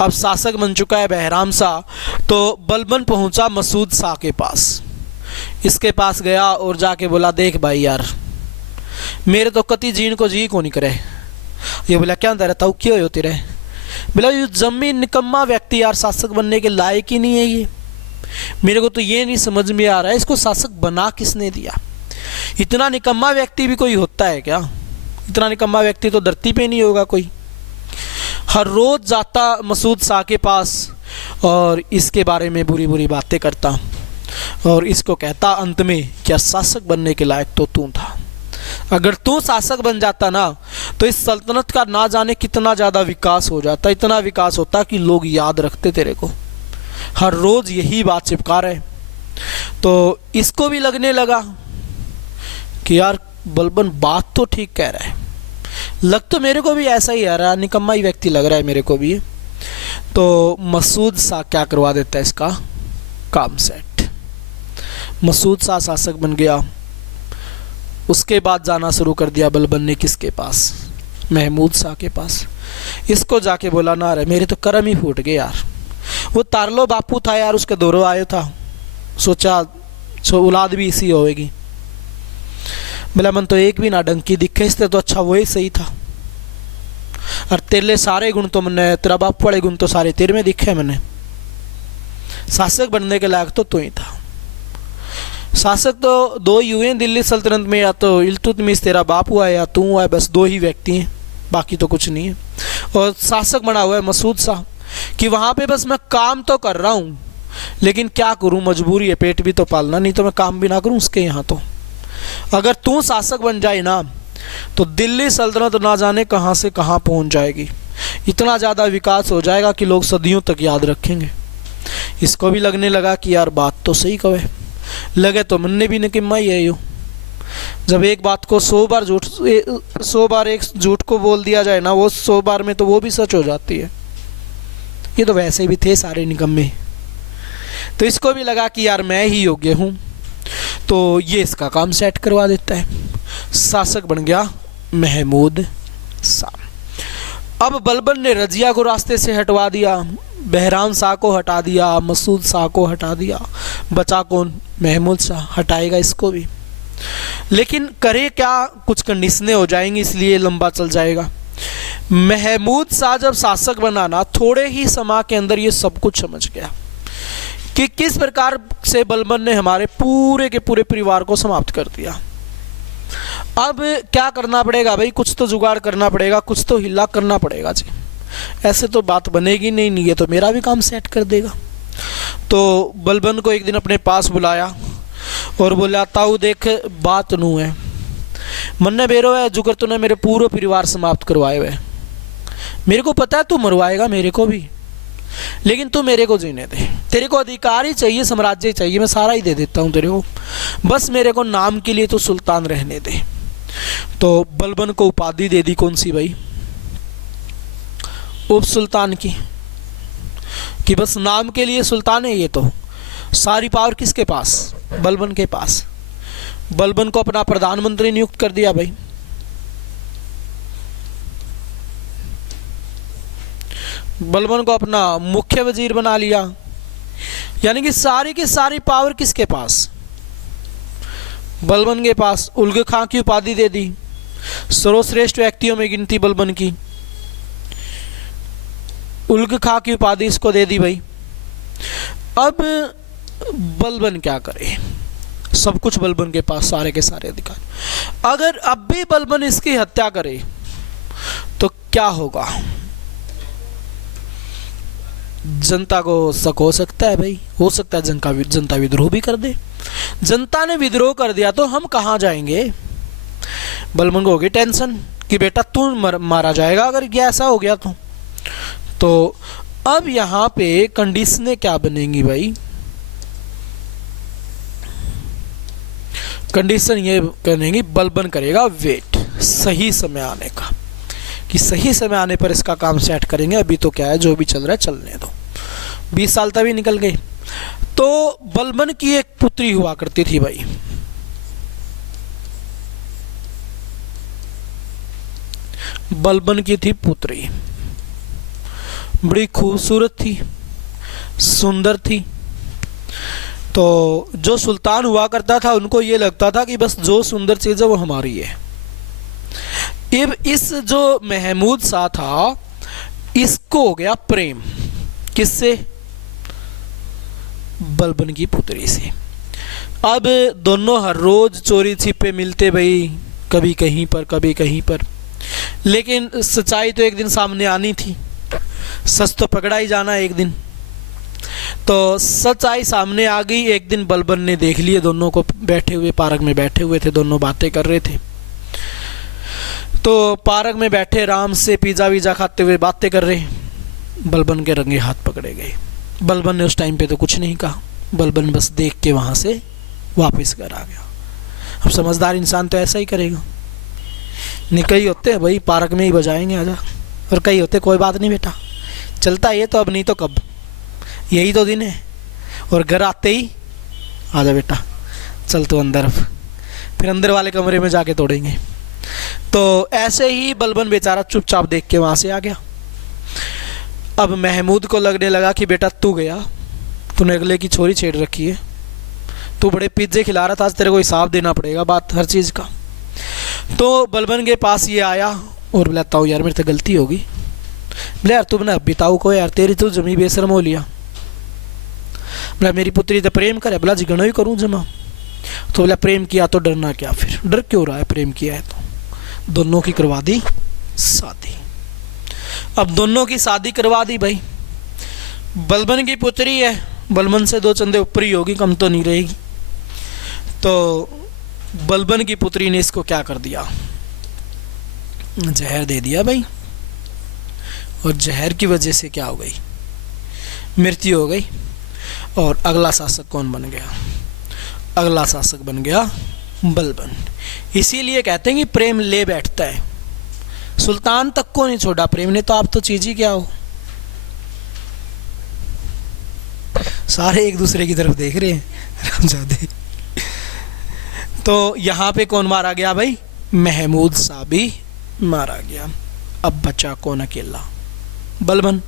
अब शासक बन चुका है बहराम शाह, तो बलबन पहुंचा मसूद शाह के पास। इसके पास गया और जाके बोला, देख भाई यार, मेरे तो कति जीन को जी को नहीं करे। ये बोला, क्या रहता हूँ, क्यों होते रहे? बोला, ये जमीन निकम्मा व्यक्ति यार, शासक बनने के लायक ही नहीं है ये। मेरे को तो ये नहीं समझ में आ रहा है, इसको शासक बना किसने दिया? इतना निकम्मा व्यक्ति भी कोई होता है क्या? इतना निकम्मा व्यक्ति तो धरती पे नहीं होगा कोई। हर रोज जाता मसूद शाह के पास और इसके बारे में बुरी बुरी बातें करता, और इसको कहता अंत में, क्या शासक बनने के लायक तो तू था। अगर तू शासक बन जाता ना, तो इस सल्तनत का ना जाने कितना ज़्यादा विकास हो जाता। इतना विकास होता कि लोग याद रखते तेरे को, हर रोज यही बात चिपका रहे। तो इसको भी लगने लगा कि यार बलबन बात तो ठीक कह रहा है, लग तो मेरे को भी ऐसा ही आ रहा है, निकम्मा ही व्यक्ति लग रहा है मेरे को भी। तो मसूद शाह क्या करवा देता है इसका काम सेट। मसूद शाह शासक बन गया। उसके बाद जाना शुरू कर दिया बलबन ने किसके पास? महमूद शाह के पास। इसको जाके बोला, ना रे मेरे तो कर्म ही फूट गए यार। वो तारलो बापू था यार, उसके दौरों आयो था, सोचा औलाद भी इसी होएगी। बोला, मन तो एक भी ना डंकी दिखे, इससे तो अच्छा वही सही था। और तेरे सारे गुण तो मैंने, तेरा बापू वाले गुण तो सारे तेरे में दिखे मैंने। शासक बनने के लायक तो तू ही था। शासक तो दो ही हुए हैं दिल्ली सल्तनत में, या तो इल्तुतमिश तेरा बाप हुआ है या तू हुआ है, बस दो ही व्यक्ति हैं, बाकी तो कुछ नहीं है। और शासक बना हुआ है मसूद शाह, कि वहाँ पे बस मैं काम तो कर रहा हूँ, लेकिन क्या करूँ, मजबूरी है, पेट भी तो पालना, नहीं तो मैं काम भी ना करूँ उसके यहाँ। तो अगर तू शासक बन जाए ना तो दिल्ली सल्तनत ना जाने कहाँ से कहाँ पहुँच जाएगी, इतना ज़्यादा विकास हो जाएगा कि लोग सदियों तक याद रखेंगे। इसको भी लगने लगा कि यार बात तो सही कहे, लगे तो मन ने भी निकम्मा ही है यूँ। जब एक बात को 100 बार एक झूठ को बोल दिया जाए ना, वो 100 बार में तो वो भी सच हो जाती है। ये तो वैसे भी थे सारे निकम्मे। तो इसको भी लगा कि यार मैं ही योग्य हूँ, तो ये इसका काम सेट करवा देता है। शासक बन गया महमूद शाह। अब बलबन ने रजिया को रास्ते से हटवा दिया, बहराम शाह को हटा दिया, मसूद शाह को हटा दिया, बचा कौन, महमूद शाह। हटाएगा इसको भी, लेकिन करे क्या, कुछ कंडीशनें हो जाएंगी, इसलिए लंबा चल जाएगा। महमूद शाह जब शासक बना ना, थोड़े ही समय के अंदर ये सब कुछ समझ गया कि किस प्रकार से बलबन ने हमारे पूरे के पूरे परिवार को समाप्त कर दिया। अब क्या करना पड़ेगा भाई, कुछ तो जुगाड़ करना पड़ेगा, कुछ तो हिला करना पड़ेगा जी, ऐसे तो बात बनेगी नहीं, ये तो मेरा भी काम सेट कर देगा। तो बलबन को एक दिन अपने पास बुलाया और बोला, ताऊ देख बात नू है, मन्ने बेरो है जुगर तूने मेरे पूरे परिवार समाप्त करवाए हुए, मेरे को पता है तू मरवाएगा मेरे को भी, लेकिन तू मेरे को जीने दे, तेरे को अधिकार ही चाहिए, साम्राज्य ही चाहिए, मैं सारा ही दे देता हूँ तेरे को, बस मेरे को नाम के लिए तो सुल्तान रहने दे। तो बलबन को उपाधि दे दी, कौन सी भाई, उप सुल्तान की, कि बस नाम के लिए सुल्तान है, ये तो सारी पावर किसके पास, बलबन के पास। बलबन को अपना प्रधानमंत्री नियुक्त कर दिया भाई। बलबन को अपना मुख्य वजीर बना लिया, यानी कि सारी की सारी पावर किसके पास, बलबन के पास। उल्ग खां की उपाधि दे दी, सर्वश्रेष्ठ व्यक्तियों में गिनती बलबन की, उल्ग खां की उपाधि इसको दे दी भाई। अब बलबन क्या करे, सब कुछ बलबन के पास, सारे के सारे अधिकार। अगर अब भी बलबन इसकी हत्या करे तो क्या होगा, जनता को शक हो सकता है भाई, हो सकता है जनता विद्रोह भी कर दे। जनता ने विद्रोह कर दिया तो हम कहाँ जाएंगे। बलबन को होगी टेंशन कि बेटा तू मारा जाएगा अगर ये ऐसा हो गया तो अब यहाँ पे कंडीशनें क्या बनेंगी भाई, कंडीशन ये बनेगी, बलबन करेगा वेट सही समय आने का, कि सही समय आने पर इसका काम सेट करेंगे, अभी तो क्या है जो भी चल रहा है चलने दो। 20 साल तभी निकल गए। तो बलबन की एक पुत्री हुआ करती थी भाई, बलबन की थी पुत्री, बड़ी खूबसूरत थी, सुंदर थी। तो जो सुल्तान हुआ करता था उनको ये लगता था कि बस जो सुंदर चीज़ है वो हमारी है। अब इस जो महमूद शाह था इसको हो गया प्रेम, किससे, बलबन की पुत्री से। अब दोनों हर रोज चोरी छिपे मिलते भाई, कभी कहीं पर कभी कहीं पर, लेकिन सच्चाई तो एक दिन सामने आनी थी, सच तो पकड़ा ही जाना एक दिन। तो सच्चाई सामने आ गई। एक दिन बलबन ने देख लिए दोनों को बैठे हुए, पार्क में बैठे हुए थे, दोनों बातें कर रहे थे। तो पार्क में बैठे आराम से पिज़्ज़ा वीज़ा खाते हुए बातें कर रहे, बलबन के रंगे हाथ पकड़े गए। बलबन ने उस टाइम पे तो कुछ नहीं कहा, बलबन बस देख के वहाँ से वापस घर आ गया। अब समझदार इंसान तो ऐसा ही करेगा, नहीं कई होते हैं भाई पार्क में ही बजाएंगे आजा, और कई होते कोई बात नहीं बेटा चलता है ये तो, अब नहीं तो कब, यही तो दिन है, और घर आते ही आजा बेटा चल तो अंदर, फिर अंदर वाले कमरे में जाके तोड़ेंगे। तो ऐसे ही बलबन बेचारा चुपचाप देख के वहाँ से आ गया। अब महमूद को लगने लगा कि बेटा तू गया, तूने अगले की छोरी छेड़ रखी है, तू बड़े पिज्जे खिला रहा था, आज तेरे को हिसाब देना पड़ेगा बात हर चीज़ का। तो बलबन के पास ये आया और बोला ताऊ यार मेरी तो गलती होगी। बोले यार तू बना बिताऊ को यार, तेरी तो जमी बेशर्म हो लिया। बोला मेरी पुत्री तो प्रेम करे, बोला जी गणो ही करूँ जमा। तो बोला प्रेम किया तो डरना क्या, फिर डर क्यों रहा है, प्रेम किया है तो। दोनों की करवा दी शादी। अब दोनों की शादी करवा दी भाई। बलबन की पुत्री है, बलबन से 2 चंदे ऊपर ही होगी, कम तो नहीं रहेगी। तो बलबन की पुत्री ने इसको क्या कर दिया, जहर दे दिया भाई। और जहर की वजह से क्या हो गई, मृत्यु हो गई। और अगला शासक कौन बन गया, अगला शासक बन गया बलबन। इसीलिए कहते हैं कि प्रेम ले बैठता है, सुल्तान तक को नहीं छोड़ा प्रेम ने। तो आप तो चीज ही क्या हो, सारे एक दूसरे की तरफ देख रहे हैं रामजादे। तो यहाँ पे कौन मारा गया भाई, महमूद शाह भी मारा गया। अब बचा कौन, अकेला बलबन।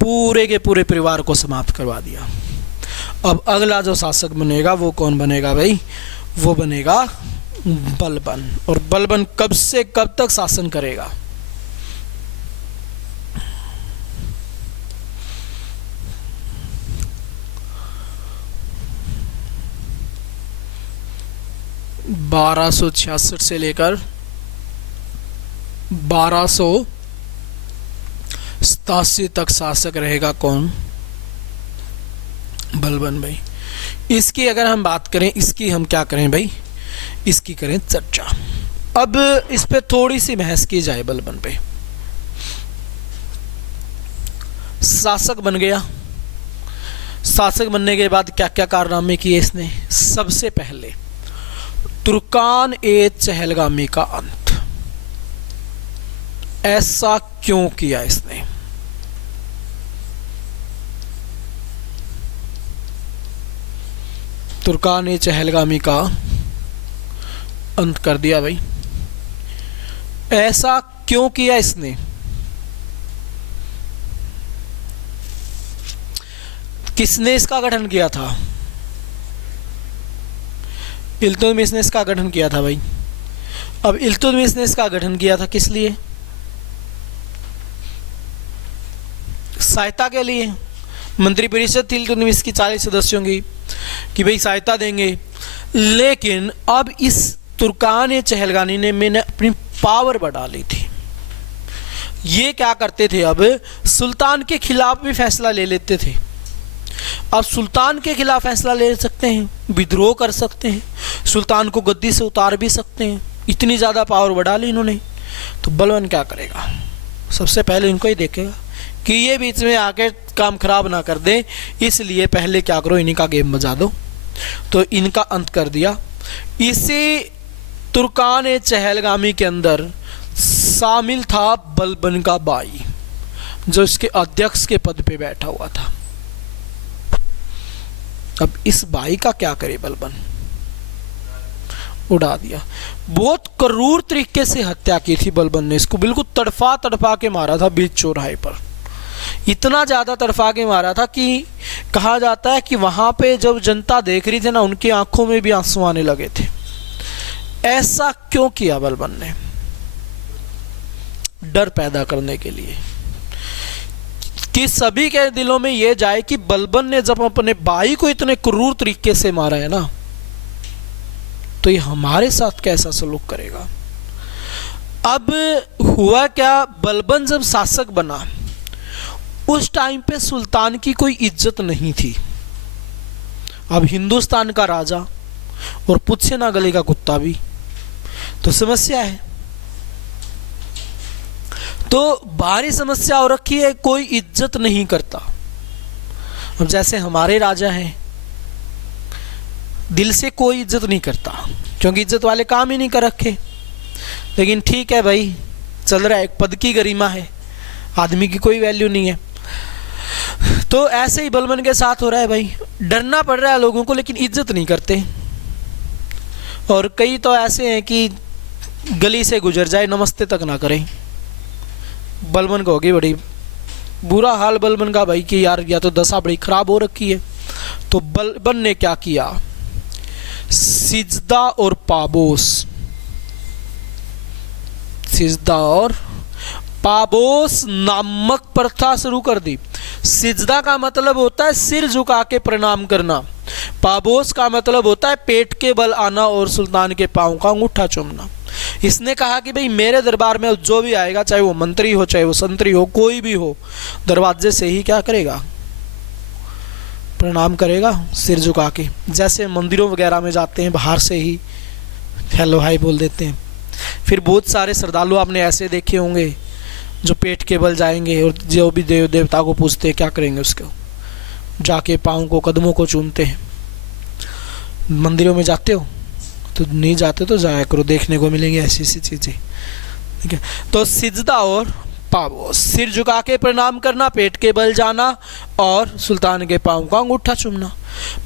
पूरे के पूरे परिवार को समाप्त करवा दिया। अब अगला जो शासक बनेगा वो कौन बनेगा भाई, वो बनेगा बलबन। और बलबन कब से कब तक शासन करेगा, (1266 से लेकर 1287 तक शासक रहेगा कौन, बलबन भाई। इसकी अगर हम बात करें, इसकी हम क्या करें भाई, इसकी करें चर्चा। अब इस पे थोड़ी सी बहस की जाए। बलबन पे शासक बन गया, शासक बनने के बाद क्या क्या कारनामे किए इसने। सबसे पहले तुर्कान ए चहलगामी का अंत। ऐसा क्यों किया इसने, तुर्कान ए चहलगामी का अंत कर दिया भाई। ऐसा क्यों किया इसने, किसने इसका गठन किया था, इल्तुतमिश ने इसका गठन किया था भाई। अब इल्तुतमिश ने इसका गठन किया था किस लिए, सहायता के लिए। मंत्रिपरिषद थी इल्तुतमिश की 40 सदस्यों की कि भाई सहायता देंगे। लेकिन अब इस तुर्कान ए चहलगामी ने मैंने अपनी पावर बढ़ा ली थी। ये क्या करते थे, अब सुल्तान के खिलाफ भी फैसला ले लेते थे। अब सुल्तान के खिलाफ फैसला ले सकते हैं, विद्रोह कर सकते हैं, सुल्तान को गद्दी से उतार भी सकते हैं। इतनी ज़्यादा पावर बढ़ा ली इन्होंने। तो बलबन क्या करेगा, सबसे पहले इनको ही देखेगा कि ये बीच में आके काम खराब ना कर दे, इसलिए पहले क्या करो, इन्हीं का गेम बजा दो। तो इनका अंत कर दिया। इसी तुर्कान ए चहलगामी के अंदर शामिल था बलबन का भाई, जो इसके अध्यक्ष के पद पे बैठा हुआ था। अब इस भाई का क्या करे बलबन, उड़ा दिया। बहुत क्रूर तरीके से हत्या की थी बलबन ने। इसको बिल्कुल तड़फा तड़फा के मारा था बीच चौराहे पर। इतना ज़्यादा तड़फा के मारा था कि कहा जाता है कि वहाँ पे जब जनता देख रही थी ना, उनकी आंखों में भी आंसू आने लगे थे। ऐसा क्यों किया बलबन ने, डर पैदा करने के लिए कि सभी के दिलों में यह जाए कि बलबन ने जब अपने भाई को इतने क्रूर तरीके से मारा है ना, तो ये हमारे साथ कैसा सलूक करेगा। अब हुआ क्या, बलबन जब शासक बना उस टाइम पे सुल्तान की कोई इज्जत नहीं थी। अब हिंदुस्तान का राजा और पूछे ना गले का कुत्ता भी, तो समस्या है। तो भारी समस्या हो रखी है, कोई इज्जत नहीं करता। अब जैसे हमारे राजा हैं, दिल से कोई इज्जत नहीं करता, क्योंकि इज्जत वाले काम ही नहीं कर रखे। लेकिन ठीक है भाई, चल रहा है, एक पद की गरिमा है, आदमी की कोई वैल्यू नहीं है। तो ऐसे ही बलबन के साथ हो रहा है भाई। डरना पड़ रहा है लोगों को, लेकिन इज्जत नहीं करते। और कई तो ऐसे हैं कि गली से गुजर जाए, नमस्ते तक ना करें। बलबन को होगी बड़ी बुरा हाल बलबन का भाई कि यार या तो दशा बड़ी खराब हो रखी है। तो बलबन ने क्या किया, सिजदा और पाबोस, सिजदा और पाबोस नामक प्रथा शुरू कर दी। सिजदा का मतलब होता है सिर झुका के प्रणाम करना, पाबोस का मतलब होता है पेट के बल आना और सुल्तान के पांव का अंगूठा चूमना। इसने कहा कि भाई मेरे दरबार में जो भी आएगा, चाहे वो मंत्री हो चाहे वो संतरी हो, कोई भी हो, दरवाजे से ही क्या करेगा, प्रणाम करेगा सिर झुका के। जैसे मंदिरों वगैरह में जाते हैं, बाहर से ही हेलो हाय बोल देते हैं। फिर बहुत सारे श्रद्धालु आपने ऐसे देखे होंगे जो पेट के बल जाएंगे और जो भी देव देवता को पूछते हैं क्या करेंगे, उसको जाके पाँव को, कदमों को चूमते हैं। मंदिरों में जाते हो तो नहीं जाते तो जाया करो, देखने को मिलेंगी ऐसी ऐसी चीज़ें, ठीक है। तो सिजदा और पावो, सिर झुका के प्रणाम करना, पेट के बल जाना और सुल्तान के पाँव का अंगूठा चूमना।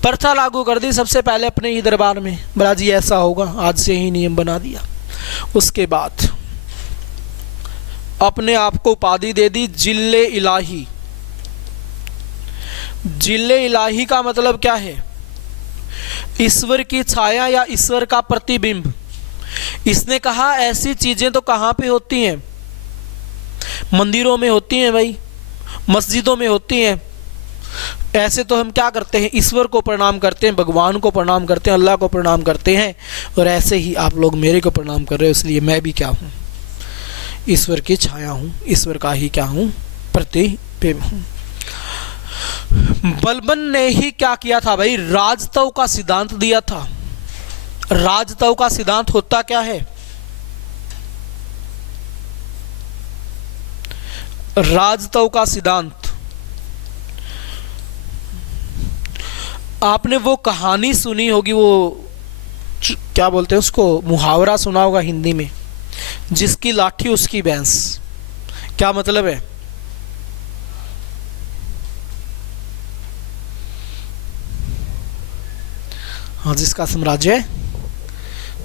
प्रथा लागू कर दी सबसे पहले अपने ही दरबार में, बड़ा जी ऐसा होगा, आज से ही नियम बना दिया। उसके बाद अपने आप को उपाधि दे दी जिले इलाही। जिले इलाही का मतलब क्या है? ईश्वर की छाया या ईश्वर का प्रतिबिंब। इसने कहा ऐसी चीजें तो कहाँ पे होती हैं? मंदिरों में होती हैं भाई, मस्जिदों में होती हैं। ऐसे तो हम क्या करते हैं, ईश्वर को प्रणाम करते हैं, भगवान को प्रणाम करते हैं, अल्लाह को प्रणाम करते हैं, और ऐसे ही आप लोग मेरे को प्रणाम कर रहे हो, इसलिए मैं भी क्या हूँ, ईश्वर की छाया हूँ, ईश्वर का ही क्या हूँ, प्रतिबिंब हूँ। बलबन ने ही क्या किया था भाई, राजतव का सिद्धांत दिया था। राजतव का सिद्धांत होता क्या है? राजतव का सिद्धांत, आपने वो कहानी सुनी होगी, वो क्या बोलते हैं उसको, मुहावरा सुना होगा हिंदी में, जिसकी लाठी उसकी भैंस। क्या मतलब है? हाँ, जिसका साम्राज्य है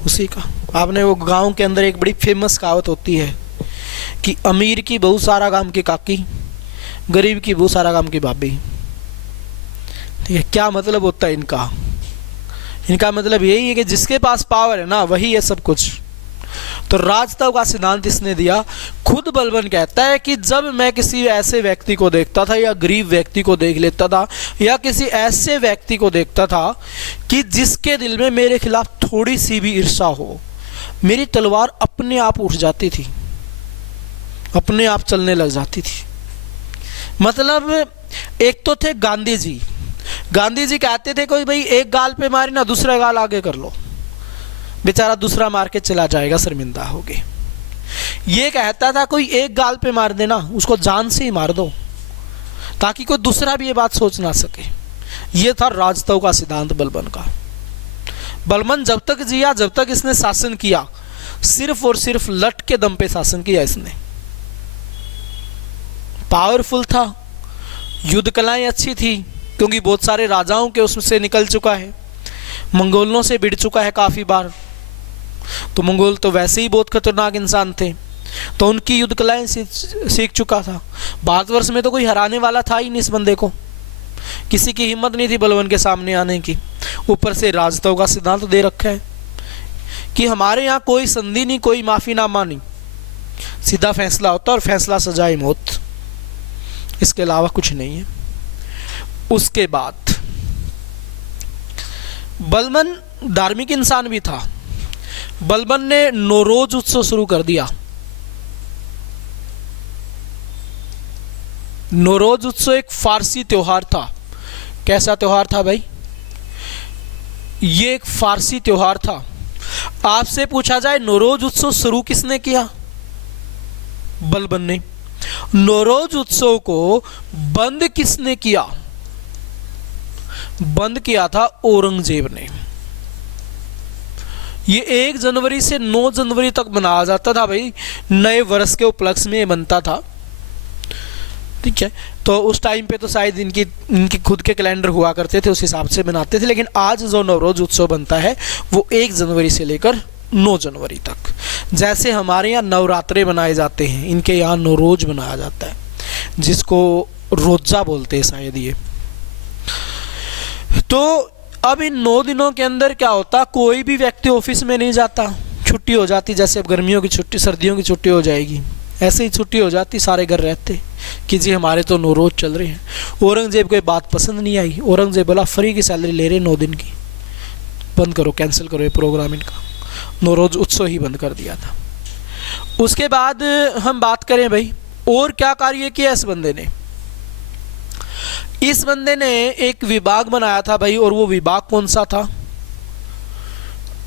उसी का। आपने वो गांव के अंदर एक बड़ी फेमस कहावत होती है कि अमीर की बहुत सारा काम की काकी, गरीब की बहुत सारा काम की भाभी। ठीक है, क्या मतलब होता है इनका? इनका मतलब यही है कि जिसके पास पावर है ना, वही है सब कुछ। तो राजतव का सिद्धांत इसने दिया। खुद बलबन कहता है कि जब मैं किसी ऐसे व्यक्ति को देखता था या गरीब व्यक्ति को देख लेता था या किसी ऐसे व्यक्ति को देखता था कि जिसके दिल में मेरे खिलाफ थोड़ी सी भी ईर्ष्या हो, मेरी तलवार अपने आप उठ जाती थी, अपने आप चलने लग जाती थी। मतलब एक तो थे गांधी जी। गांधी जी कहते थे कोई भाई एक गाल पे मारे ना, दूसरा गाल आगे कर लो, बेचारा दूसरा मार के चला जाएगा, शर्मिंदा होगे। ये कहता था कोई एक गाल पे मार देना, उसको जान से ही मार दो, ताकि कोई दूसरा भी ये बात सोच ना सके। ये था राजतव का सिद्धांत बलबन का। बलबन जब तक जिया, जब तक इसने शासन किया, सिर्फ और सिर्फ लट के दम पे शासन किया इसने। पावरफुल था, युद्ध कलाएं अच्छी थी, क्योंकि बहुत सारे राजाओं के उससे निकल चुका है, मंगोलों से भिड़ चुका है काफ़ी बार। तो मंगोल तो वैसे ही बहुत खतरनाक इंसान थे, तो उनकी युद्ध कलाएं सीख चुका था। भारतवर्ष में तो कोई हराने वाला था ही नहीं इस बंदे को, किसी की हिम्मत नहीं थी बलबन के सामने आने की। ऊपर से राजतव का सिद्धांत दे रखा है कि हमारे यहाँ कोई संधि नहीं, कोई माफीनामा नहीं, सीधा फैसला होता और फैसला सजाए मौत, इसके अलावा कुछ नहीं है। उसके बाद बलबन धार्मिक इंसान भी था। बलबन ने नौरोज उत्सव शुरू कर दिया। नौरोज उत्सव एक फारसी त्योहार था। कैसा त्योहार था भाई? ये एक फारसी त्योहार था। आपसे पूछा जाए नौरोज उत्सव शुरू किसने किया? बलबन ने। नौरोज उत्सव को बंद किसने किया? बंद किया था औरंगजेब ने। ये 1 जनवरी से 9 जनवरी तक मनाया जाता था भाई, नए वर्ष के उपलक्ष्य में बनता था। ठीक है, तो उस टाइम पे तो शायद इनकी खुद के कैलेंडर हुआ करते थे, उस हिसाब से बनाते थे। लेकिन आज जो नवरोज उत्सव बनता है वो 1 जनवरी से लेकर 9 जनवरी तक। जैसे हमारे यहाँ नवरात्रे बनाए जाते हैं, इनके यहाँ नवरोज बनाया जाता है, जिसको रोजा बोलते हैं शायद ये। तो अब इन 9 दिनों के अंदर क्या होता, कोई भी व्यक्ति ऑफिस में नहीं जाता, छुट्टी हो जाती। जैसे अब गर्मियों की छुट्टी, सर्दियों की छुट्टी हो जाएगी, ऐसे ही छुट्टी हो जाती, सारे घर रहते कि जी हमारे तो 9 रोज चल रहे हैं। औरंगजेब को ये बात पसंद नहीं आई। औरंगजेब बोला फ्री की सैलरी ले रहे 9 दिन की, बंद करो, कैंसिल करो ये प्रोग्राम इनका। 9 रोज उत्सव ही बंद कर दिया था। उसके बाद हम बात करें भाई और क्या कार्य किया इस बंदे ने। इस बंदे ने एक विभाग बनाया था भाई, और वो विभाग कौन सा था?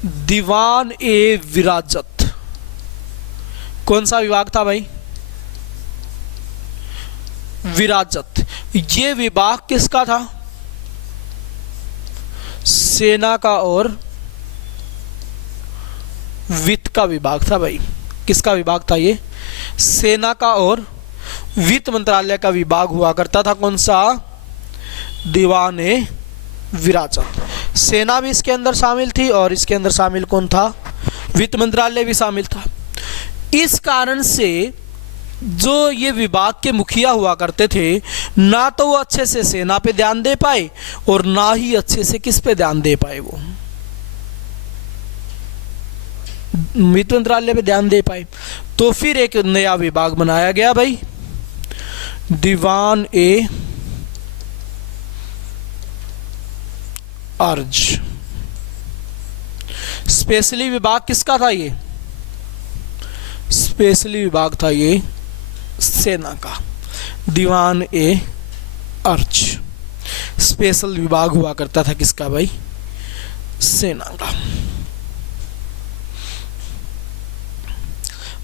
दीवान ए विराजत। कौन सा विभाग था भाई? विराजत। ये विभाग किसका था? सेना का और वित्त का विभाग था भाई। किसका विभाग था ये? सेना का और वित्त मंत्रालय का विभाग हुआ करता था। कौन सा? दीवान ए विराजत। सेना भी इसके अंदर शामिल थी और इसके अंदर शामिल कौन था? वित्त मंत्रालय भी शामिल था। इस कारण से जो ये विभाग के मुखिया हुआ करते थे, ना तो वो अच्छे से सेना पे ध्यान दे पाए और ना ही अच्छे से किस पे ध्यान दे पाए, वो वित्त मंत्रालय पे ध्यान दे पाए। तो फिर एक नया विभाग बनाया गया भाई, दीवान ए अर्ज। स्पेशली विभाग किसका था ये? स्पेशली विभाग था ये सेना का, दीवान ए अर्ज। स्पेशल विभाग हुआ करता था किसका भाई? सेना का।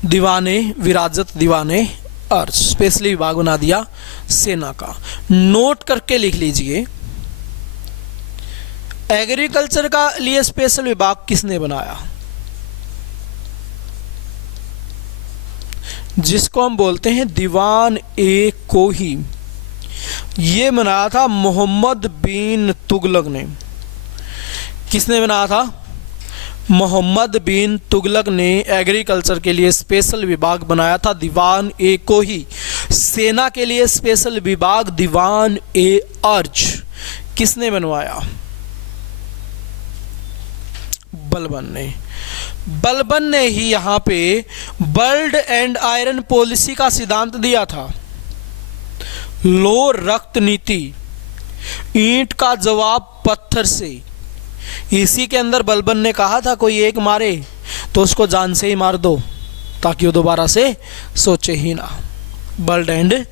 दीवाने विराजत, दीवाने अर्ज, स्पेशली विभाग बना दिया सेना का। नोट करके लिख लीजिए, एग्रीकल्चर का लिए स्पेशल विभाग किसने बनाया? जिसको हम बोलते हैं दीवान ए कोही। ये बनाया था मोहम्मद बिन तुगलक ने। किसने बनाया था? मोहम्मद बिन तुगलक ने एग्रीकल्चर के लिए स्पेशल विभाग बनाया था, दीवान ए कोही। सेना के लिए स्पेशल विभाग दीवान ए अर्ज किसने बनवाया? बलबन ने। बलबन ने ही यहाँ पे बर्ड एंड आयरन पॉलिसी का सिद्धांत दिया था। लो रक्त नीति, ईंट का जवाब पत्थर से। इसी के अंदर बलबन ने कहा था कोई एक मारे तो उसको जान से ही मार दो ताकि वो दोबारा से सोचे ही ना। बर्ड एंड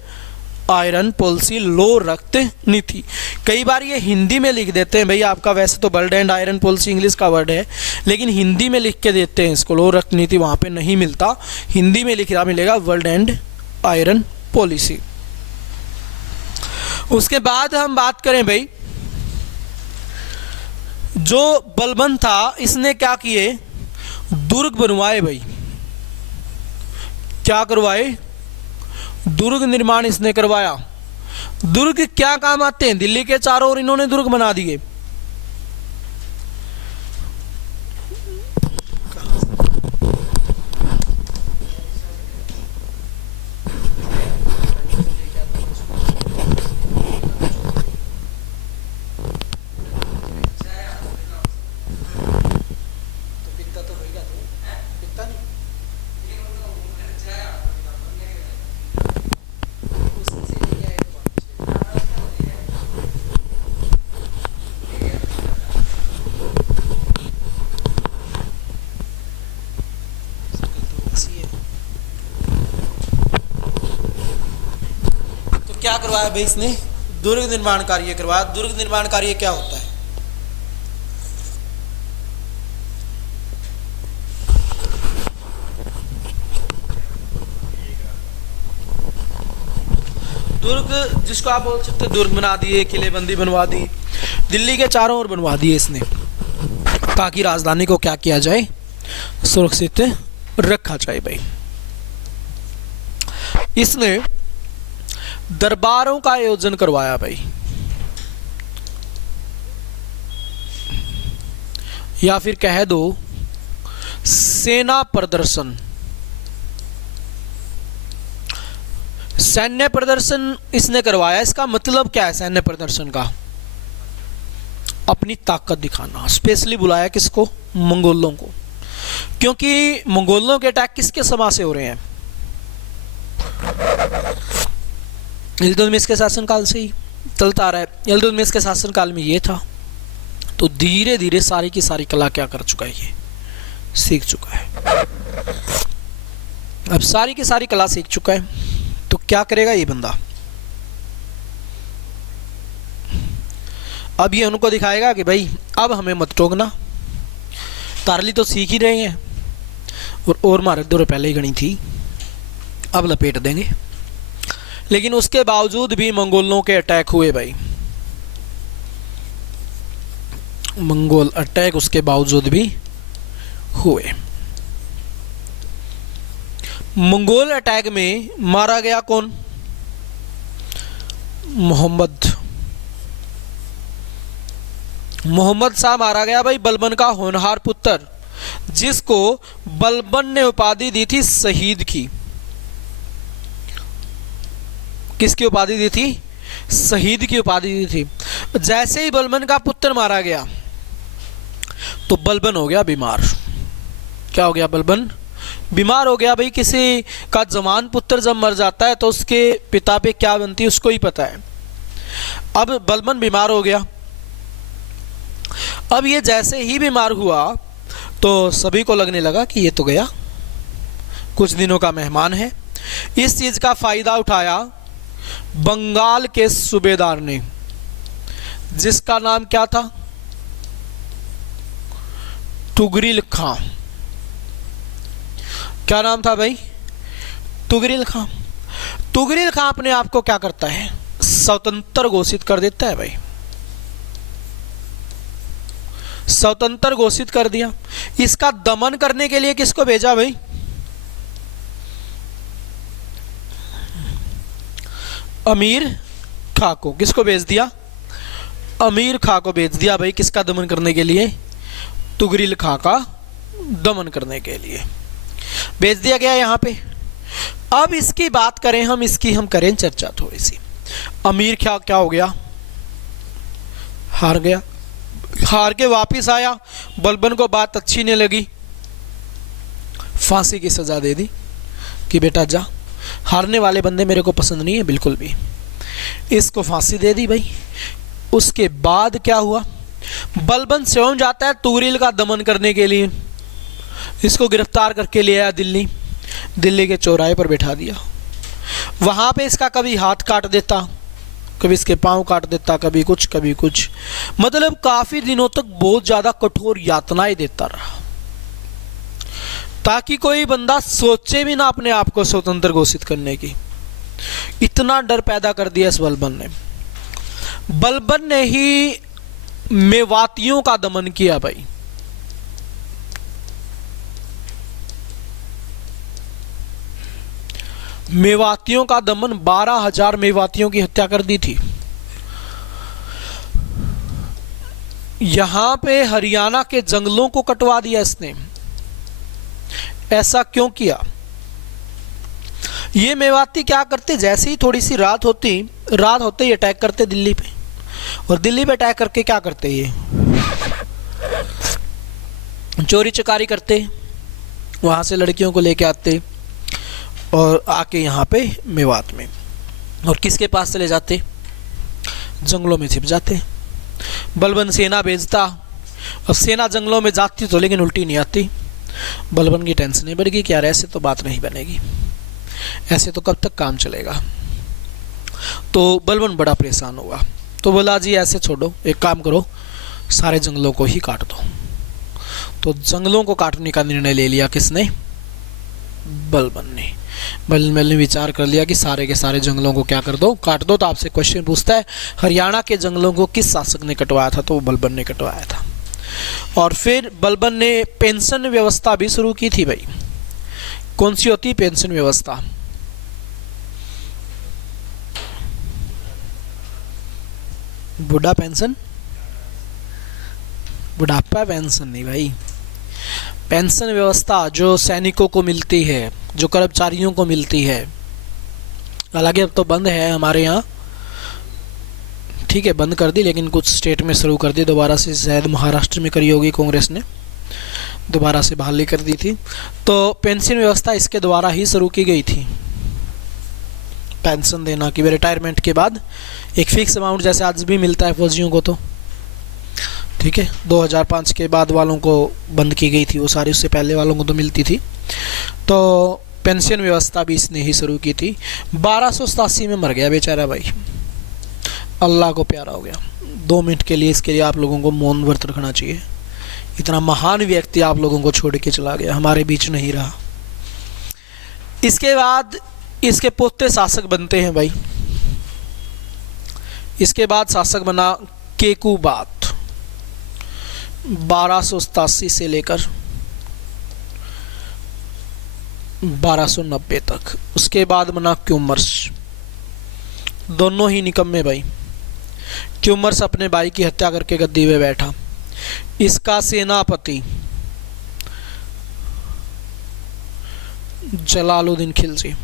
आयरन पॉलिसी, लो रक्त नीति। कई बार ये हिंदी में लिख देते हैं भाई, आपका वैसे तो bird and iron policy English का वर्ड है, लेकिन हिंदी में लिख के देते हैं इसको। लो रक्त नीति वहाँ पे नहीं मिलता, हिंदी में लिखा मिलेगा बर्ड एंड आयरन पॉलिसी। उसके बाद हम बात करें भाई, जो बलबन था इसने क्या किए? दुर्ग बनवाए भाई। क्या करवाए? दुर्ग निर्माण इसने करवाया। दुर्ग क्या काम आते हैं? दिल्ली के चारों ओर इन्होंने दुर्ग बना दिए। क्या करवाया भाई इसने? दुर्ग निर्माण कार्य करवाया। दुर्ग निर्माण कार्य क्या होता है? दुर्ग, जिसको आप बोल सकते दुर्ग बना दिए, किलेबंदी बनवा दी, दिल्ली के चारों ओर बनवा दिए इसने, ताकि राजधानी को क्या किया जाए? सुरक्षित रखा जाए भाई। इसने दरबारों का आयोजन करवाया भाई, या फिर कह दो सेना प्रदर्शन। सैन्य प्रदर्शन इसने करवाया। इसका मतलब क्या है सैन्य प्रदर्शन का? अपनी ताकत दिखाना। स्पेशली बुलाया किसको? मंगोलों को। क्योंकि मंगोलों के अटैक किसके समय से हो रहे हैं? इल्तुतमिश के शासनकाल से ही चलता आ रहा है। इल्तुतमिश के शासनकाल में ये था, तो धीरे धीरे सारी की सारी कला क्या कर चुका है, ये सीख चुका है। अब सारी की सारी कला सीख चुका है, तो क्या करेगा ये बंदा, अब ये उनको दिखाएगा कि भाई अब हमें मत टोकना, तारली तो सीख ही रहे हैं और मारे दो पहले ही गणी थी, अब लपेट देंगे। लेकिन उसके बावजूद भी मंगोलों के अटैक हुए भाई, मंगोल अटैक उसके बावजूद भी हुए। मंगोल अटैक में मारा गया कौन, मोहम्मद शाह मारा गया भाई, बलबन का होनहार पुत्र, जिसको बलबन ने उपाधि दी थी शहीद की। किसकी उपाधि दी थी, शहीद की उपाधि दी थी। जैसे ही बलबन का पुत्र मारा गया तो बलबन हो गया बीमार। क्या हो गया, बलबन बीमार हो गया। भाई किसी का जवान पुत्र जब मर जाता है तो उसके पिता पे क्या बनती है उसको ही पता है। अब बलबन बीमार हो गया। अब ये जैसे ही बीमार हुआ तो सभी को लगने लगा कि ये तो गया, कुछ दिनों का मेहमान है। इस चीज का फायदा उठाया बंगाल के सूबेदार ने, जिसका नाम क्या था, तुगरिल खां। क्या नाम था भाई, तुगरिल खां। तुगरिल खां अपने आप को क्या करता है, स्वतंत्र घोषित कर देता है भाई, स्वतंत्र घोषित कर दिया। इसका दमन करने के लिए किसको भेजा भाई, अमीर खां को। किसको भेज दिया, अमीर खां को भेज दिया भाई, किसका दमन करने के लिए, तुगरिल खां का दमन करने के लिए भेज दिया गया यहाँ पे। अब इसकी बात करें हम, इसकी हम करें चर्चा थोड़ी सी। अमीर खां क्या हो गया, हार गया। हार के वापिस आया, बलबन को बात अच्छी नहीं लगी, फांसी की सजा दे दी कि बेटा जा, हारने वाले बंदे मेरे को पसंद नहीं है बिल्कुल भी, इसको फांसी दे दी भाई। उसके बाद क्या हुआ, बलबन स्वयं जाता है तुगरिल का दमन करने के लिए, इसको गिरफ्तार करके ले आया दिल्ली, दिल्ली के चौराहे पर बैठा दिया। वहां पे इसका कभी हाथ काट देता, कभी इसके पांव काट देता, कभी कुछ कभी कुछ, मतलब काफी दिनों तक बहुत ज्यादा कठोर यातनाएं देता रहा, ताकि कोई बंदा सोचे भी ना अपने आप को स्वतंत्र घोषित करने की। इतना डर पैदा कर दिया इस बलबन ने। बलबन ने ही मेवातियों का दमन किया भाई। मेवातियों का दमन, 12,000 मेवातियों की हत्या कर दी थी। यहां पे हरियाणा के जंगलों को कटवा दिया इसने। ऐसा क्यों किया, ये मेवाती क्या करते, जैसे ही थोड़ी सी रात होते ही अटैक करते दिल्ली पे, और दिल्ली पे अटैक करके क्या करते, ये चोरी चकारी करते, वहां से लड़कियों को लेके आते और आके यहाँ पे मेवात में, और किसके पास चले जाते, जंगलों में छिप जाते। बलबन सेना भेजता, अब सेना जंगलों में जाती तो लेकिन उल्टी नहीं आती। बलबन की टेंशन नहीं बढ़ गई कि यार ऐसे तो बात नहीं बनेगी, ऐसे तो कब तक काम चलेगा। तो बलबन बड़ा परेशान हुआ, तो बोला जी ऐसे छोड़ो, एक काम करो, सारे जंगलों को ही काट दो। तो जंगलों को काटने का निर्णय ले लिया किसने, बलबन ने। बलबन ने विचार कर लिया कि सारे के सारे जंगलों को क्या कर दो, काट दो। तो आपसे क्वेश्चन पूछता है हरियाणा के जंगलों को किस शासक ने कटवाया था, तो बलबन ने कटवाया था। और फिर बलबन ने पेंशन व्यवस्था भी शुरू की थी भाई। कौन सी होती पेंशन व्यवस्था, बुढ़ा पेंशन, बुढ़ापा पेंशन नहीं भाई, पेंशन व्यवस्था जो सैनिकों को मिलती है, जो कर्मचारियों को मिलती है। हालांकि अब तो बंद है हमारे यहाँ, ठीक है बंद कर दी, लेकिन कुछ स्टेट में शुरू कर दी दोबारा से, शायद महाराष्ट्र में करी होगी कांग्रेस ने, दोबारा से बहाली कर दी थी। तो पेंशन व्यवस्था इसके द्वारा ही शुरू की गई थी, पेंशन देना कि रिटायरमेंट के बाद एक फिक्स अमाउंट जैसे आज भी मिलता है फौजियों को, तो ठीक है 2005 के बाद वालों को बंद की गई थी वो सारी, उससे पहले वालों को तो मिलती थी। तो पेंशन व्यवस्था भी इसने ही शुरू की थी। 1287 में मर गया बेचारा भाई, अल्लाह को प्यारा हो गया। 2 मिनट के लिए इसके लिए आप लोगों को मौन व्रत रखना चाहिए। इतना महान व्यक्ति आप लोगों को छोड़ के चला गया, हमारे बीच नहीं रहा। इसके बाद इसके पोते शासक बनते हैं भाई। इसके बाद शासक बना केकुबात 1287 से लेकर 1290 तक। उसके बाद बना क्यूमर्स, दोनों ही निकम्मे भाई। क्यूमर्स अपने भाई की हत्या करके गद्दी पे बैठा। इसका सेनापति जलालुद्दीन खिलजी।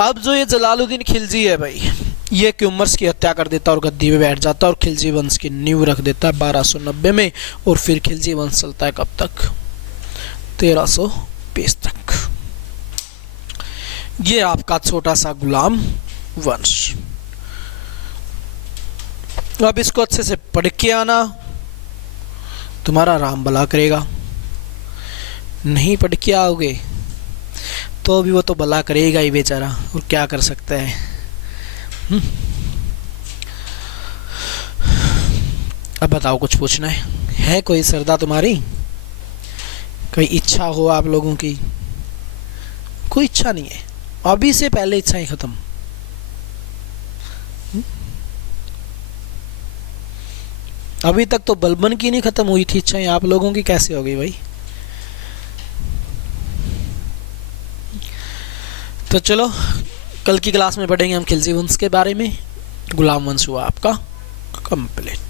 अब जो ये जलालुद्दीन खिलजी है भाई, ये क्यूमर्स की हत्या कर देता और गद्दी पे बैठ जाता और खिलजी वंश की नींव रख देता है 1290 में। और फिर खिलजी वंश चलता है कब तक? 1320 तक। ये आपका छोटा सा गुलाम वंश। अब इसको अच्छे से पढ़ के आना, तुम्हारा राम भला करेगा। नहीं पढ़ के आओगे तो भी वो तो भला करेगा ही बेचारा, और क्या कर सकता है। अब बताओ, कुछ पूछना है कोई श्रद्धा तुम्हारी? कोई इच्छा हो आप लोगों की? कोई इच्छा नहीं है, अभी से पहले इच्छा ही खत्म। अभी तक तो बलबन की नहीं खत्म हुई थी इच्छाएं, आप लोगों की कैसे हो गई भाई? तो चलो कल की क्लास में पढ़ेंगे हम खिलजी वंश के बारे में। गुलाम वंश हुआ आपका कंप्लीट।